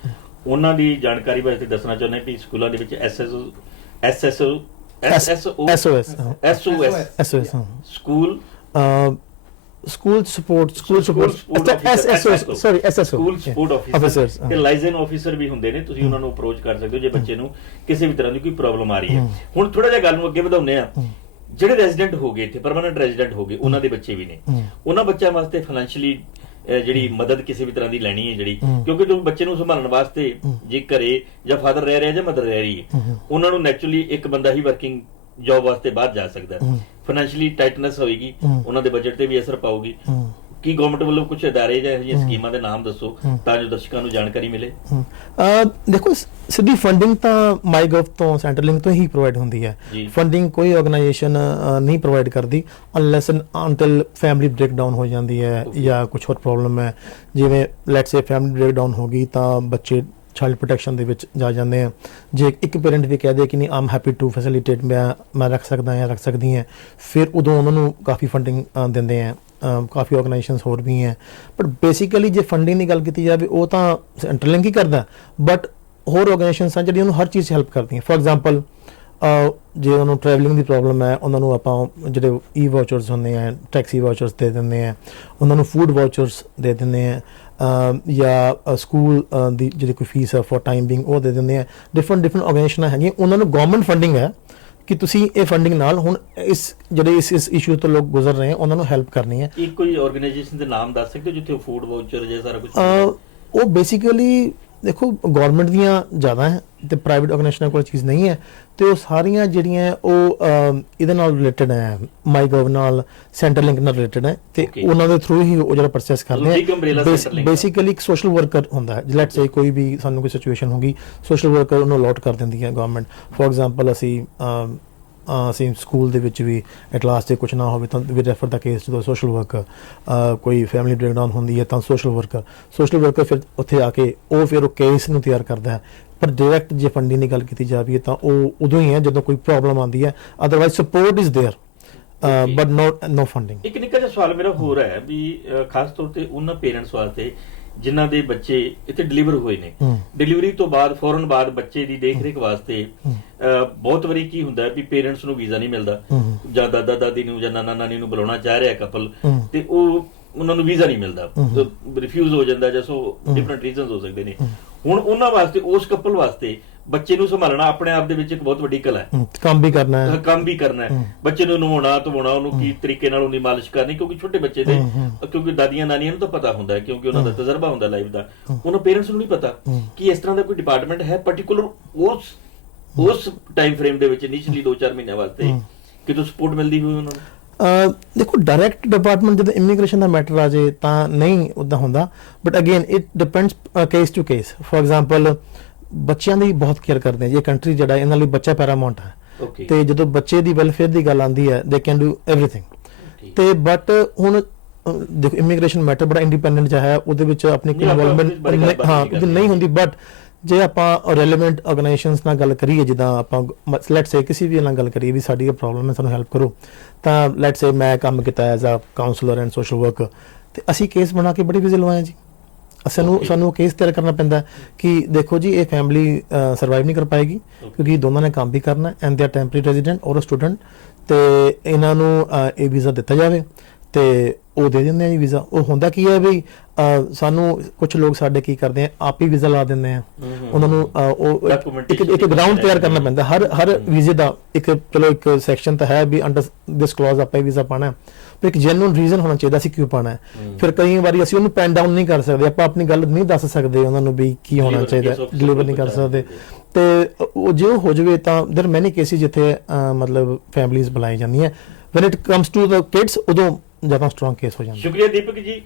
ਉਹਨਾਂ ਦੀ ਜਾਣਕਾਰੀ ਵਾਸਤੇ ਦੱਸਣਾ ਚਾਹੁੰਦੇ ਹਾਂ ਵੀ ਸਕੂਲਾਂ ਦੇ ਵਿੱਚ SSO SSO. SOS school school support school support SSO sorry SSO school support officer officers ਤੇ ਲਾਇਸੈਂਸ ਆਫਿਸਰ ਵੀ ਹੁੰਦੇ ਨੇ ਤੁਸੀਂ ਉਹਨਾਂ ਨੂੰ ਅਪਰੋਚ ਕਰ ਸਕਦੇ ਹੋ ਜੇ ਬੱਚੇ ਨੂੰ ਕਿਸੇ ਵੀ ਤਰ੍ਹਾਂ ਦੀ ਕੋਈ ਪ੍ਰੋਬਲਮ ਆ ਰਹੀ ਹੈ। ਹੁਣ ਥੋੜਾ ਜਿਹਾ ਗੱਲ ਨੂੰ ਅੱਗੇ ਵਧਾਉਂਦੇ ਆ ਜਿਹੜੇ ਰੈਜ਼ੀਡੈਂਟ ਹੋ ਗਏ ਇੱਥੇ ਪਰਮਨੈਂਟ ਰੈਜ਼ੀਡੈਂਟ ਹੋ ਗਏ ਉਹਨਾਂ ਦੇ ਬੱਚੇ ਵੀ ਨੇ। ਉਹਨਾਂ ਬੱਚਿਆਂ ਵਾਸਤੇ ਫਾਈਨੈਂਸ਼ੀਅਲੀ ਜਿਹੜੀ ਮਦਦ ਕਿਸੇ ਵੀ ਤਰ੍ਹਾਂ ਦੀ ਲੈਣੀ ਹੈ ਜਿਹੜੀ ਹਮ। ਕਿਉਂਕਿ ਜੋ ਬੱਚੇ ਨੂੰ ਸੰਭਾਲਣ ਵਾਸਤੇ ਜੇ ਘਰੇ ਜਾਂ ਫਾਦਰ ਰਹਿ ਰਿਹਾ ਜਾਂ ਮਦਰ ਰਹਿ ਰਹੀ ਹੈ ਉਹਨਾਂ ਨੂੰ ਨੈਚੁਰਲੀ ਇੱਕ ਬੰਦਾ ਹੀ ਵਰਕਿੰਗ ਜੌਬ ਵਾਸਤੇ ਬਾਹਰ ਜਾ ਸਕਦਾ ਹੈ ਫਾਈਨੈਂਸ਼ੀਅਲੀ ਟਾਈਟਨੈਸ ਹੋਏਗੀ ਹਮ। ਉਹਨਾਂ ਦੇ ਬਜਟ ਤੇ ਵੀ ਅਸਰ ਪਾਊਗੀ ਹਮ। ਕੀ ਗਵਰਨਮੈਂਟ ਵੱਲੋਂ ਕੁਝ ادارے ਜਾਂ ਇਹੋ ਜਿਹੀਆਂ ਸਕੀਮਾਂ ਦੇ ਨਾਮ ਦੱਸੋ ਤਾਂ ਜੋ ਦਰਸ਼ਕਾਂ ਨੂੰ ਜਾਣਕਾਰੀ ਮਿਲੇ ਦੇਖੋ ਸ- ਸਿੱਧੀ ਫੰਡਿੰਗ ਤਾਂ ਮਾਈਗਵ ਤੋਂ ਸੈਂਟਰਲ ਲਿੰਕ ਤੋਂ ਹੀ ਪ੍ਰੋਵਾਈਡ ਹੁੰਦੀ ਹੈ। ਫੰਡਿੰਗ ਕੋਈ ਆਰਗੇਨਾਈਜੇਸ਼ਨ ਨਹੀਂ ਪ੍ਰੋਵਾਈਡ ਕਰਦੀ ਅਨਲੈਸ ਅੰਟਿਲ ਫੈਮਿਲੀ ਬ੍ਰੇਕਡਾਊਨ ਹੋ ਜਾਂਦੀ ਹੈ ਜਾਂ ਕੁਝ ਹੋਰ ਪ੍ਰੋਬਲਮ ਹੈ। ਜਿਵੇਂ ਲੈਟਸ ਸੇ ਫੈਮਿਲੀ ਬ੍ਰੇਕਡਾਊਨ ਹੋ ਗਈ ਤਾਂ ਬੱਚੇ ਚਾਈਲਡ ਪ੍ਰੋਟੈਕਸ਼ਨ ਦੇ ਵਿੱਚ ਜਾ ਜਾਂਦੇ ਆ ਜੇ ਇੱਕ ਪੇਰੈਂਟ ਵੀ ਕਹਿ ਦੇ ਕਿ ਨਹੀਂ ਆਮ ਹੈਪੀ ਟੂ ਫੈਸਿਲਿਟੇਟ ਮੈਂ ਮੈਂ ਰੱਖ ਸਕਦਾ ਹਾਂ ਰੱਖ ਸਕਦੀ ਹਾਂ। ਫਿਰ ਉਦੋਂ ਉਹਨਾਂ ਨੂੰ ਕਾਫੀ ਫੰਡਿੰਗ ਦਿੰਦੇ ਆ ਕਾਫੀ ਆਰਗੇਨਾਈਜੇਸ਼ਨਸ ਹੋਰ ਵੀ ਹੈ। ਬਟ ਬੇਸਿਕਲੀ ਜੇ ਫੰਡਿੰਗ ਦੀ ਗੱਲ ਕੀਤੀ ਜਾਵੇ ਉਹ ਤਾਂ ਸੈਂਟਰਲ ਲਿੰਕ ਹੀ ਕਰਦਾ। ਬਟ ਹੋਰ ਆਰਗੇਨਾਈਜੇਸ਼ਨਸ ਹਨ ਜਿਹੜੀਆਂ ਉਹਨੂੰ ਹਰ ਚੀਜ਼ 'ਚ ਹੈਲਪ ਕਰਦੀਆਂ। ਫੋਰ ਐਗਜ਼ਾਮਪਲ ਜੇ ਉਹਨਾਂ ਨੂੰ ਟਰੈਵਲਿੰਗ ਦੀ ਪ੍ਰੋਬਲਮ ਹੈ ਉਹਨਾਂ ਨੂੰ ਆਪਾਂ ਜਿਹੜੇ ਈ ਵਾਚਰਸ ਹੁੰਦੇ ਆ ਟੈਕਸੀ ਵਾਚਰਸ ਦੇ ਦਿੰਦੇ ਆ ਉਹਨਾਂ ਨੂੰ ਫੂਡ ਵਾਚਰਸ ਦੇ ਦਿੰਦੇ ਆ ਜਾਂ ਸਕੂਲ ਦੀ ਜਿਹੜੀ ਕੋਈ ਫੀਸ ਹੈ ਫॉर ਟਾਈਮ ਬਿੰਗ ਉਹ ਦੇ ਦਿੰਦੇ ਆ। ਡਿਫਰੈਂਟ ਡਿਫਰੈਂਟ ਆਰਗੇਨਾਈਜੇਸ਼ਨਾਂ ਹੈਗੀਆਂ। ਉਹਨਾਂ ਨੂੰ ਗਵਰਨਮੈਂਟ ਫੰਡਿੰਗ ਹੈ ਕਿ ਤੁਸੀਂ ਇਹ ਫੰਡਿੰਗ ਨਾਲ ਹੁਣ ਇਸ ਜਿਹੜੇ ਇਸ ਇਸ ਇਸ਼ੂ ਤੋਂ ਲੋਕ ਗੁਜ਼ਰ ਰਹੇ ਆ ਉਹਨਾਂ ਨੂੰ ਹੈਲਪ ਕਰਨੀ ਹੈ। ਇੱਕ ਕੋਈ ਆਰਗੇਨਾਈਜੇਸ਼ਨ ਦੇ ਨਾਮ ਦੱਸ ਸਕਦੇ ਹੋ ਜਿੱਥੇ ਫੂਡ ਵਾਊਚਰ ਜਾਂ ਸਾਰਾ ਕੁਝ ਉਹ ਬੇਸਿਕਲੀ ਦੇਖੋ ਗਵਰਨਮੈਂਟ ਦੀਆਂ ਜ਼ਿਆਦਾ ਹੈ ਤੇ ਪ੍ਰਾਈਵੇਟ ਆਰਗੇਨਾਈਜੇਸ਼ਨਾਂ ਕੋਲ ਚੀਜ਼ ਨਹੀਂ ਹੈ ਤੇ ਉਹ ਸਾਰੀਆਂ ਜਿਹੜੀਆਂ ਉਹ ਇਹਦੇ ਨਾਲ ਰਿਲੇਟਡ ਹੈ ਮਾਈ ਗਵ ਨਾਲ ਸੈਂਟਰ ਲਿੰਕ ਨਾਲ ਰਿਲੇਟਡ ਹੈ ਤੇ. ਉਹਨਾਂ ਦੇ ਥਰੂ ਹੀ ਉਹ ਜਿਹੜਾ ਪ੍ਰੋਸੈਸ ਕਰਦੇ ਹੈ। ਬੇਸਿਕਲੀ ਇੱਕ ਸੋਸ਼ਲ ਵਰਕਰ ਹੁੰਦਾ ਹੈ ਲੈਟਸ ਸੇ ਕੋਈ ਵੀ ਸਾਨੂੰ ਕੋਈ ਸਿਚੁਏਸ਼ਨ ਹੋਗੀ ਸੋਸ਼ਲ ਵਰਕਰ ਉਹਨੂੰ ਅਲਾਟ ਕਰ ਦਿੰਦੀ ਹੈ ਗਵਰਨਮੈਂਟ ਫੋਰ ਐਗਜ਼ਾਮਪਲ ਅਸੀਂ ਅਸੀਂ ਸਕੂਲ ਦੇ ਵਿੱਚ ਵੀ ਐਟ ਲਾਸਟ ਤੇ ਕੁਝ ਨਾ ਹੋਵੇ ਤਾਂ ਵੀ refer the case to social worker ਕੋਈ ਫੈਮਿਲੀ ਬ੍ਰੇਕਡਾਊਨ ਹੁੰਦੀ ਹੈ ਤਾਂ ਸੋਸ਼ਲ ਵਰਕਰ ਸੋਸ਼ਲ ਵਰਕਰ ਫਿਰ ਉੱਥੇ ਆ ਕੇ ਉਹ ਫਿਰ ਉਹ ਕੇਸ ਨੂੰ ਤਿਆਰ ਕਰਦਾ ਹੈ ਪਰ ਡਾਇਰੈਕਟ ਜੇ ਫੰਡਿੰਗ ਦੀ ਗੱਲ ਕੀਤੀ ਜਾਵੇ ਤਾਂ ਉਹ ਉਦੋਂ ਹੀ ਹੈ ਜਦੋਂ ਕੋਈ ਪ੍ਰੋਬਲਮ ਆਉਂਦੀ ਹੈ otherwise support is there Okay. But not no funding ਇੱਕ ਨਿੱਕਾ ਜਿਹਾ ਸਵਾਲ ਮੇਰਾ ਹੋਰ ਹੈ ਵੀ ਅਹ, ਖਾਸ ਤੌਰ ਤੇ ਉਹਨਾਂ ਪੇਰੈਂਟਸ ਵਾਸਤੇ ਜਿਨ੍ਹਾਂ ਦੇ ਬੱਚੇ ਇੱਥੇ ਡਿਲੀਵਰ ਹੋਏ ਨੇ। ਡਿਲੀਵਰੀ ਤੋਂ ਬਾਅਦ ਫੌਰਨ ਬਾਅਦ ਬੱਚੇ ਦੀ ਦੇਖਰੇਖ ਵਾਸਤੇ ਬਹੁਤ ਵਾਰੀ ਕੀ ਹੁੰਦਾ ਹੈ ਵੀ ਪੇਰੈਂਟਸ ਨੂੰ ਵੀਜ਼ਾ ਨਹੀਂ ਮਿਲਦਾ। ਜਾਂ ਦਾਦਾ ਦਾਦੀ ਨੂੰ ਜਾਂ ਨਾਨਾ ਨਾਨੀ ਨੂੰ ਬੁਲਾਉਣਾ ਚਾਹ ਰਿਹਾ ਕਪਲ। ਤੇ ਉਹ ਉਹਨਾਂ ਨੂੰ ਵੀਜ਼ਾ ਨਹੀਂ ਮਿਲਦਾ। ਰਿਫਿਊਜ਼ ਹੋ ਜਾਂਦਾ ਜਾਂ ਸੋ ਡਿਫਰੈਂਟ ਰੀਜ਼ਨਸ ਹੋ ਸਕਦੇ ਨੇ ਹੁਣ ਉਹਨਾਂ ਵਾਸਤੇ ਉਸ ਕਪਲ ਵਾਸਤੇ ਬੱਚੇ ਨੂੰ ਸੰਭਾਲਣਾ ਆਪਣੇ ਆਪ ਦੇ ਵਿੱਚ ਇੱਕ ਬਹੁਤ ਵੱਡੀ ਕਲਾ ਹੈ। ਕੰਮ ਵੀ ਕਰਨਾ ਹੈ। ਕੰਮ ਵੀ ਕਰਨਾ ਹੈ। ਬੱਚੇ ਨੂੰ ਨਹਾਉਣਾ ਧਵਾਉਣਾ ਉਹਨੂੰ ਕੀ ਤਰੀਕੇ ਨਾਲ ਉਹਦੀ ਮਾਲਿਸ਼ ਕਰਨੀ ਕਿਉਂਕਿ ਛੋਟੇ ਬੱਚੇ ਦੇ। ਕਿਉਂਕਿ ਦਾਦੀਆਂ ਨਾਨੀਆਂ ਨੂੰ ਤਾਂ ਪਤਾ ਹੁੰਦਾ ਹੈ ਕਿਉਂਕਿ ਉਹਨਾਂ ਦਾ ਤਜਰਬਾ ਹੁੰਦਾ ਲਾਈਫ ਦਾ। ਉਹਨਾਂ ਪੇਰੈਂਟਸ ਨੂੰ ਨਹੀਂ ਪਤਾ। ਕਿ ਇਸ ਤਰ੍ਹਾਂ ਦਾ ਕੋਈ ਡਿਪਾਰਟਮੈਂਟ ਹੈ ਪਾਰਟਿਕੂਲਰ ਉਸ ਉਸ ਟਾਈਮ ਫਰੇਮ ਦੇ ਵਿੱਚ ਨਿਚਲੀ 2-4 ਮਹੀਨਿਆਂ ਵਾਸਤੇ। ਕਿਤੋਂ ਸਪੋਰਟ ਮਿਲਦੀ ਹੋਈ ਉਹਨਾਂ ਨੂੰ? ਦੇਖੋ ਡਾਇਰੈਕਟ ਡਿਪਾਰਟਮੈਂਟ ਜਦੋਂ ਇਮੀਗ੍ਰੇਸ਼ਨ ਦਾ ਮੈਟਰ ਆ ਜੇ ਤਾਂ ਨਹੀਂ ਉਦਾਂ ਹੁੰਦਾ। But again it depends case to case for example ਬੱਚਿਆਂ ਦੀ ਬਹੁਤ ਕੇਅਰ ਕਰਦੇ ਆ ਜੀ ਕੰਟਰੀ ਜਿਹੜਾ ਇਹਨਾਂ ਲਈ ਬੱਚਾ ਪੈਰਾਮਾਉਂਟ ਹੈ। ਓਕੇ ਤੇ ਜਦੋਂ ਬੱਚੇ ਦੀ ਵੈਲਫੇਅਰ ਦੀ ਗੱਲ ਆਉਂਦੀ ਹੈ ਦੇ ਕੈਨ ਡੂ ਏਵਰੀਥਿੰਗ ਤੇ ਬਟ ਹੁਣ ਦੇਖੋ ਇਮੀਗ੍ਰੇਸ਼ਨ ਮੈਟਰ ਬੜਾ ਇੰਡੀਪੈਂਡੈਂਟ ਜਿਹਾ ਹੈ ਉਹਦੇ ਵਿੱਚ ਆਪਣੀ ਇਨਵੋਲਵਮੈਂਟ ਹਾਂ ਨਹੀਂ ਹੁੰਦੀ ਬਟ ਜੇ ਆਪਾਂ ਰੈਲੇਵੈਂਟ ਆਰਗੇਨਾਈਜੇਸ਼ਨਸ ਨਾਲ ਗੱਲ ਕਰੀਏ ਜਿੱਦਾਂ ਆਪਾਂ ਲੈਟਸ ਸੇ ਕਿਸੇ ਵੀ ਨਾਲ ਗੱਲ ਕਰੀਏ ਵੀ ਸਾਡੀ ਇਹ ਪ੍ਰੋਬਲਮ ਹੈ ਸਾਨੂੰ ਹੈਲਪ ਕਰੋ ਤਾਂ ਲੈਟਸ ਸੇ ਮੈਂ ਕੰਮ ਕੀਤਾ as a counsellor and social worker ਤੇ ਅਸੀਂ ਕੇਸ ਬਣਾ ਕੇ ਬੜੀ ਵਿਜ਼ਿਲ ਲਵਾਇਆ ਜੀ। ਸਾਨੂੰ. ਸਾਨੂੰ ਕੇਸ ਤਿਆਰ ਕਰਨਾ ਪੈਂਦਾ ਕਿ ਦੇਖੋ ਜੀ ਇਹ ਫੈਮਿਲੀ ਸਰਵਾਈਵ ਨਹੀਂ ਕਰ ਪਾਏਗੀ. ਕਿਉਂਕਿ ਦੋਨਾਂ ਨੇ ਕੰਮ ਵੀ ਕਰਨਾ and they are temporary resident or student ਤੇ ਇਹਨਾਂ ਨੂੰ ਇਹ ਵੀਜ਼ਾ ਦਿੱਤਾ ਜਾਵੇ ਤੇ ਉਹ ਦੇ ਦਿੰਦੇ ਆ ਜੀ ਵੀਜ਼ਾ ਉਹ ਹੁੰਦਾ ਕੀ ਹੈ ਵੀ ਸਾਨੂੰ ਕੁਝ ਲੋਕ ਸਾਡੇ ਕੀ ਕਰਦੇ ਆ ਆਪ ਹੀ ਵੀਜ਼ਾ ਲਾ ਦਿੰਦੇ ਆ ਉਹਨਾਂ ਨੂੰ ਉਹ ਇੱਕ ਇੱਕ ਗਰਾਊਂਡ ਤਿਆਰ ਕਰਨਾ। ਪੈਂਦਾ ਹਰ ਹਰ ਵੀਜ਼ੇ ਦਾ ਇੱਕ ਚਲੋ ਇੱਕ ਸੈਕਸ਼ਨ ਤਾਂ ਹੈ ਵੀ ਅੰਡਰ ਦਿਸ ਕਲੌਜ਼ ਆਪਾਂ ਵੀਜ਼ਾ ਪਾਣਾ ਹੈ ਪਰ ਇੱਕ ਜੈਨੂਇਨ ਰੀਜ਼ਨ ਹੋਣਾ ਚਾਹੀਦਾ ਸੀ ਕਿਉਂ ਪਾਣਾ ਹੈ। ਫਿਰ ਕਈ ਵਾਰੀ ਅਸੀਂ ਉਹਨੂੰ ਪੈਨ ਡਾਊਨ ਨਹੀਂ ਕਰ ਸਕਦੇ ਆਪਾਂ ਆਪਣੀ ਗੱਲ ਨਹੀਂ ਦੱਸ ਸਕਦੇ ਉਹਨਾਂ ਨੂੰ ਵੀ ਕੀ ਹੋਣਾ ਚਾਹੀਦਾ ਡਿਲੀਵਰ ਨਹੀਂ ਕਰ ਸਕਦੇ। ਤੇ ਉਹ ਜੇ ਹੋ ਜਾਵੇ ਤਾਂ ਦੇਰ ਮੈਨੀ ਕੇਸਿਸ ਜਿੱਥੇ ਮਤਲਬ ਫੈਮਲੀਆਂ ਬੁਲਾਈ ਜਾਂਦੀਆਂ। When it comes to the kids ਉਦੋਂ ਜ਼ਿਆਦਾ ਸਟਰੋਂਗ ਕੇਸ ਹੋ ਜਾਂਦਾ। ਸ਼ੁਕਰੀਆ ਦੀਪਕ ਜੀ।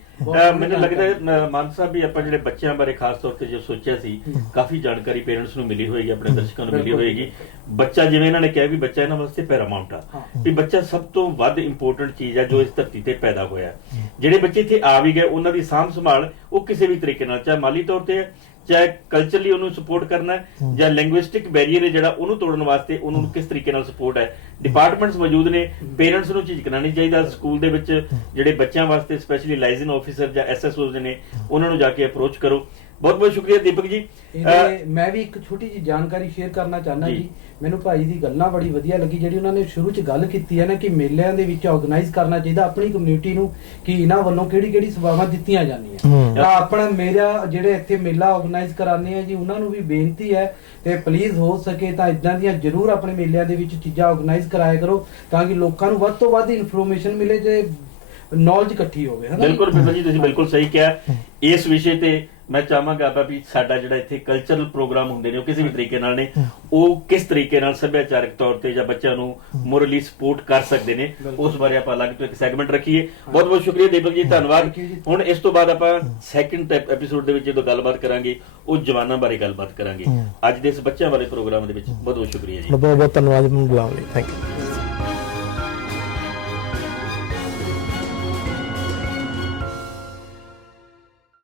ਮੈਨੂੰ ਲੱਗਦਾ ਹੈ ਮਾਨ ਸਾਹਿਬ ਵੀ ਆਪਾਂ ਜਿਹੜੇ ਬੱਚਿਆਂ ਬਾਰੇ ਖਾਸ ਤੌਰ ਤੇ ਜੋ ਸੋਚਿਆ ਸੀ ਕਾਫੀ ਜਾਣਕਾਰੀ ਪੇਰੈਂਟਸ ਨੂੰ ਮਿਲੀ ਹੋਏਗੀ ਆਪਣੇ ਦਰਸ਼ਕਾਂ ਨੂੰ ਮਿਲੀ। ਹੋਏਗੀ। ਬੱਚਾ ਜਿਵੇਂ ਇਹਨਾਂ ਨੇ ਕਿਹਾ ਵੀ ਬੱਚਾ ਇਹਨਾਂ ਵਾਸਤੇ ਪੈਰਾਮਾਉਂਟ ਆ। ਵੀ ਬੱਚਾ ਸਭ ਤੋਂ ਵੱਧ ਇੰਪੋਰਟੈਂਟ ਚੀਜ਼ ਹੈ ਜੋ ਇਸ ਧਰਤੀ ਤੇ ਪੈਦਾ ਹੋਇਆ। ਜਿਹੜੇ ਬੱਚੇ ਇੱਥੇ ਆ ਵੀ ਗਏ ਉਹਨਾਂ ਦੀ ਸਾਂਭ ਸੰਭਾਲ ਉਹ ਕਿਸੇ ਵੀ ਤਰੀਕੇ ਨਾਲ ਚਾਹੇ ਮਾਲੀ ਤੌਰ ਤੇ ਚਾਹੇ ਕਲਚਰਲੀ ਉਹਨੂੰ ਸਪੋਰਟ ਕਰਨਾ ਜਾਂ ਲਿੰਗੁਇਸਟਿਕ ਬੈਰੀਅਰ ਹੈ ਜਿਹੜਾ ਉਹਨੂੰ ਤੋੜਨ ਵਾਸਤੇ ਉਹਨੂੰ ਕਿਸ ਤਰੀਕੇ ਨਾਲ ਸਪੋਰਟ ਹੈ। ਡਿਪਾਰਟਮੈਂਟਸ ਮੌਜੂਦ ਨੇ ਪੇਰੈਂਟਸ ਨੂੰ ਝਿਜਕਣਾ ਨਹੀਂ ਚਾਹੀਦਾ ਸਕੂਲ ਦੇ ਵਿੱਚ ਜਿਹੜੇ ਬੱਚਿਆਂ ਵਾਸਤੇ ਸਪੈਸ਼ਲੀ ਲਾਇਜ਼ਨ ਆਫੀਸਰ ਜਾਂ ਐਸਐਸਓਜ਼ ਨੇ ਉਹਨਾਂ ਨੂੰ ਜਾ ਕੇ ਅਪਰੋਚ ਕਰੋ। ਬਹੁਤ ਬਹੁਤ ਸ਼ੁਕਰੀਆ ਦੀਪਕ ਜੀ ਇਹਦੇ ਮੈਂ ਵੀ ਇੱਕ ਛੋਟੀ ਜੀ ਜਾਣਕਾਰੀ ਸ਼ੇਅਰ ਕਰਨਾ ਚਾਹੁੰਦਾ ਜੀ। ਮੈਨੂੰ ਭਾਈ ਦੀ ਗੱਲਾਂ ਬੜੀ ਵਧੀਆ ਲੱਗੀ ਜਿਹੜੀ ਉਹਨਾਂ ਨੇ ਸ਼ੁਰੂ ਚ ਗੱਲ ਕੀਤੀ ਹੈ ਨਾ ਕਿ ਮੇਲਿਆਂ ਦੇ ਵਿੱਚ ਆਰਗੇਨਾਈਜ਼ ਕਰਨਾ ਚਾਹੀਦਾ ਆਪਣੀ ਕਮਿਊਨਿਟੀ ਨੂੰ ਕਿ ਇਹਨਾਂ ਵੱਲੋਂ ਕਿਹੜੀ ਕਿਹੜੀ ਸੇਵਾਵਾਂ ਦਿੱਤੀਆਂ ਜਾਂਦੀਆਂ ਹੂੰ। ਤਾਂ ਆਪਣਾ ਮੇਰਾ ਜਿਹੜੇ ਇੱਥੇ ਮੇਲਾ ਆਰਗੇਨਾਈਜ਼ ਕਰਾਉਂਦੇ ਆ ਜੀ ਉਹਨਾਂ ਨੂੰ ਵੀ ਬੇਨਤੀ ਹੈ ਤੇ ਪਲੀਜ਼ ਹੋ ਸਕੇ ਤਾਂ ਇਦਾਂ ਦੀਆਂ ਜ਼ਰੂਰ ਆਪਣੇ ਮੇਲਿਆਂ ਦੇ ਵਿੱਚ ਚੀਜ਼ਾਂ ਆਰਗੇਨਾਈਜ਼ ਕਰਾਇਆ ਕਰੋ ਤਾਂ ਕਿ ਲੋਕਾਂ ਨੂੰ ਵੱਧ ਤੋਂ ਵੱਧ ਇਨਫੋਰਮੇਸ਼ਨ ਮਿਲੇ ਤੇ ਨੌਲੇਜ ਇਕੱਠੀ ਹੋਵੇ ਹਨਾ ਜੀ? ਬਿਲਕੁਲ ਬਿਲਕੁਲ ਜੀ ਤੁਸੀਂ ਬਿਲਕੁਲ ਸਹੀ ਕਿਹਾ ਇਸ ਵਿਸ਼ੇ ਤੇ ਮੈਂ ਚਾਹਾਂਗਾ ਆਪਾਂ ਵੀ ਸਾਡਾ ਜਿਹੜਾ ਇੱਥੇ ਕਲਚਰਲ ਪ੍ਰੋਗਰਾਮ ਹੁੰਦੇ ਨੇ ਉਹ ਕਿਸੇ ਵੀ ਤਰੀਕੇ ਨਾਲ ਨੇ ਉਹ ਕਿਸ ਤਰੀਕੇ ਨਾਲ ਸੱਭਿਆਚਾਰਕ ਤੌਰ ਤੇ ਜਾਂ ਬੱਚਿਆਂ ਨੂੰ ਮੋਰਲੀ ਸਪੋਰਟ ਕਰ ਸਕਦੇ ਨੇ। ਉਸ ਬਾਰੇ ਆਪਾਂ ਅਲੱਗ ਤੋਂ ਇੱਕ ਸੈਗਮੈਂਟ ਰੱਖੀਏ। ਬਹੁਤ ਬਹੁਤ ਸ਼ੁਕਰੀਆ ਦੀਪਕ ਜੀ ਧੰਨਵਾਦ। ਹੁਣ ਇਸ ਤੋਂ ਬਾਅਦ ਆਪਾਂ ਸੈਕਿੰਡ ਐਪੀਸੋਡ ਦੇ ਵਿੱਚ ਜਦੋਂ ਗੱਲਬਾਤ ਕਰਾਂਗੇ ਉਹ ਜਵਾਨਾਂ ਬਾਰੇ ਗੱਲਬਾਤ ਕਰਾਂਗੇ। ਅੱਜ ਦੇ ਇਸ ਬੱਚਿਆਂ ਵਾਲੇ ਪ੍ਰੋਗਰਾਮ ਦੇ ਵਿੱਚ ਬਹੁਤ ਬਹੁਤ ਸ਼ੁਕਰੀਆ ਜੀ। ਬਹੁਤ ਬਹੁਤ ਧੰਨਵਾਦ ਮੈਨੂੰ ਬੁਲਾਉਣ ਲਈ। Thank you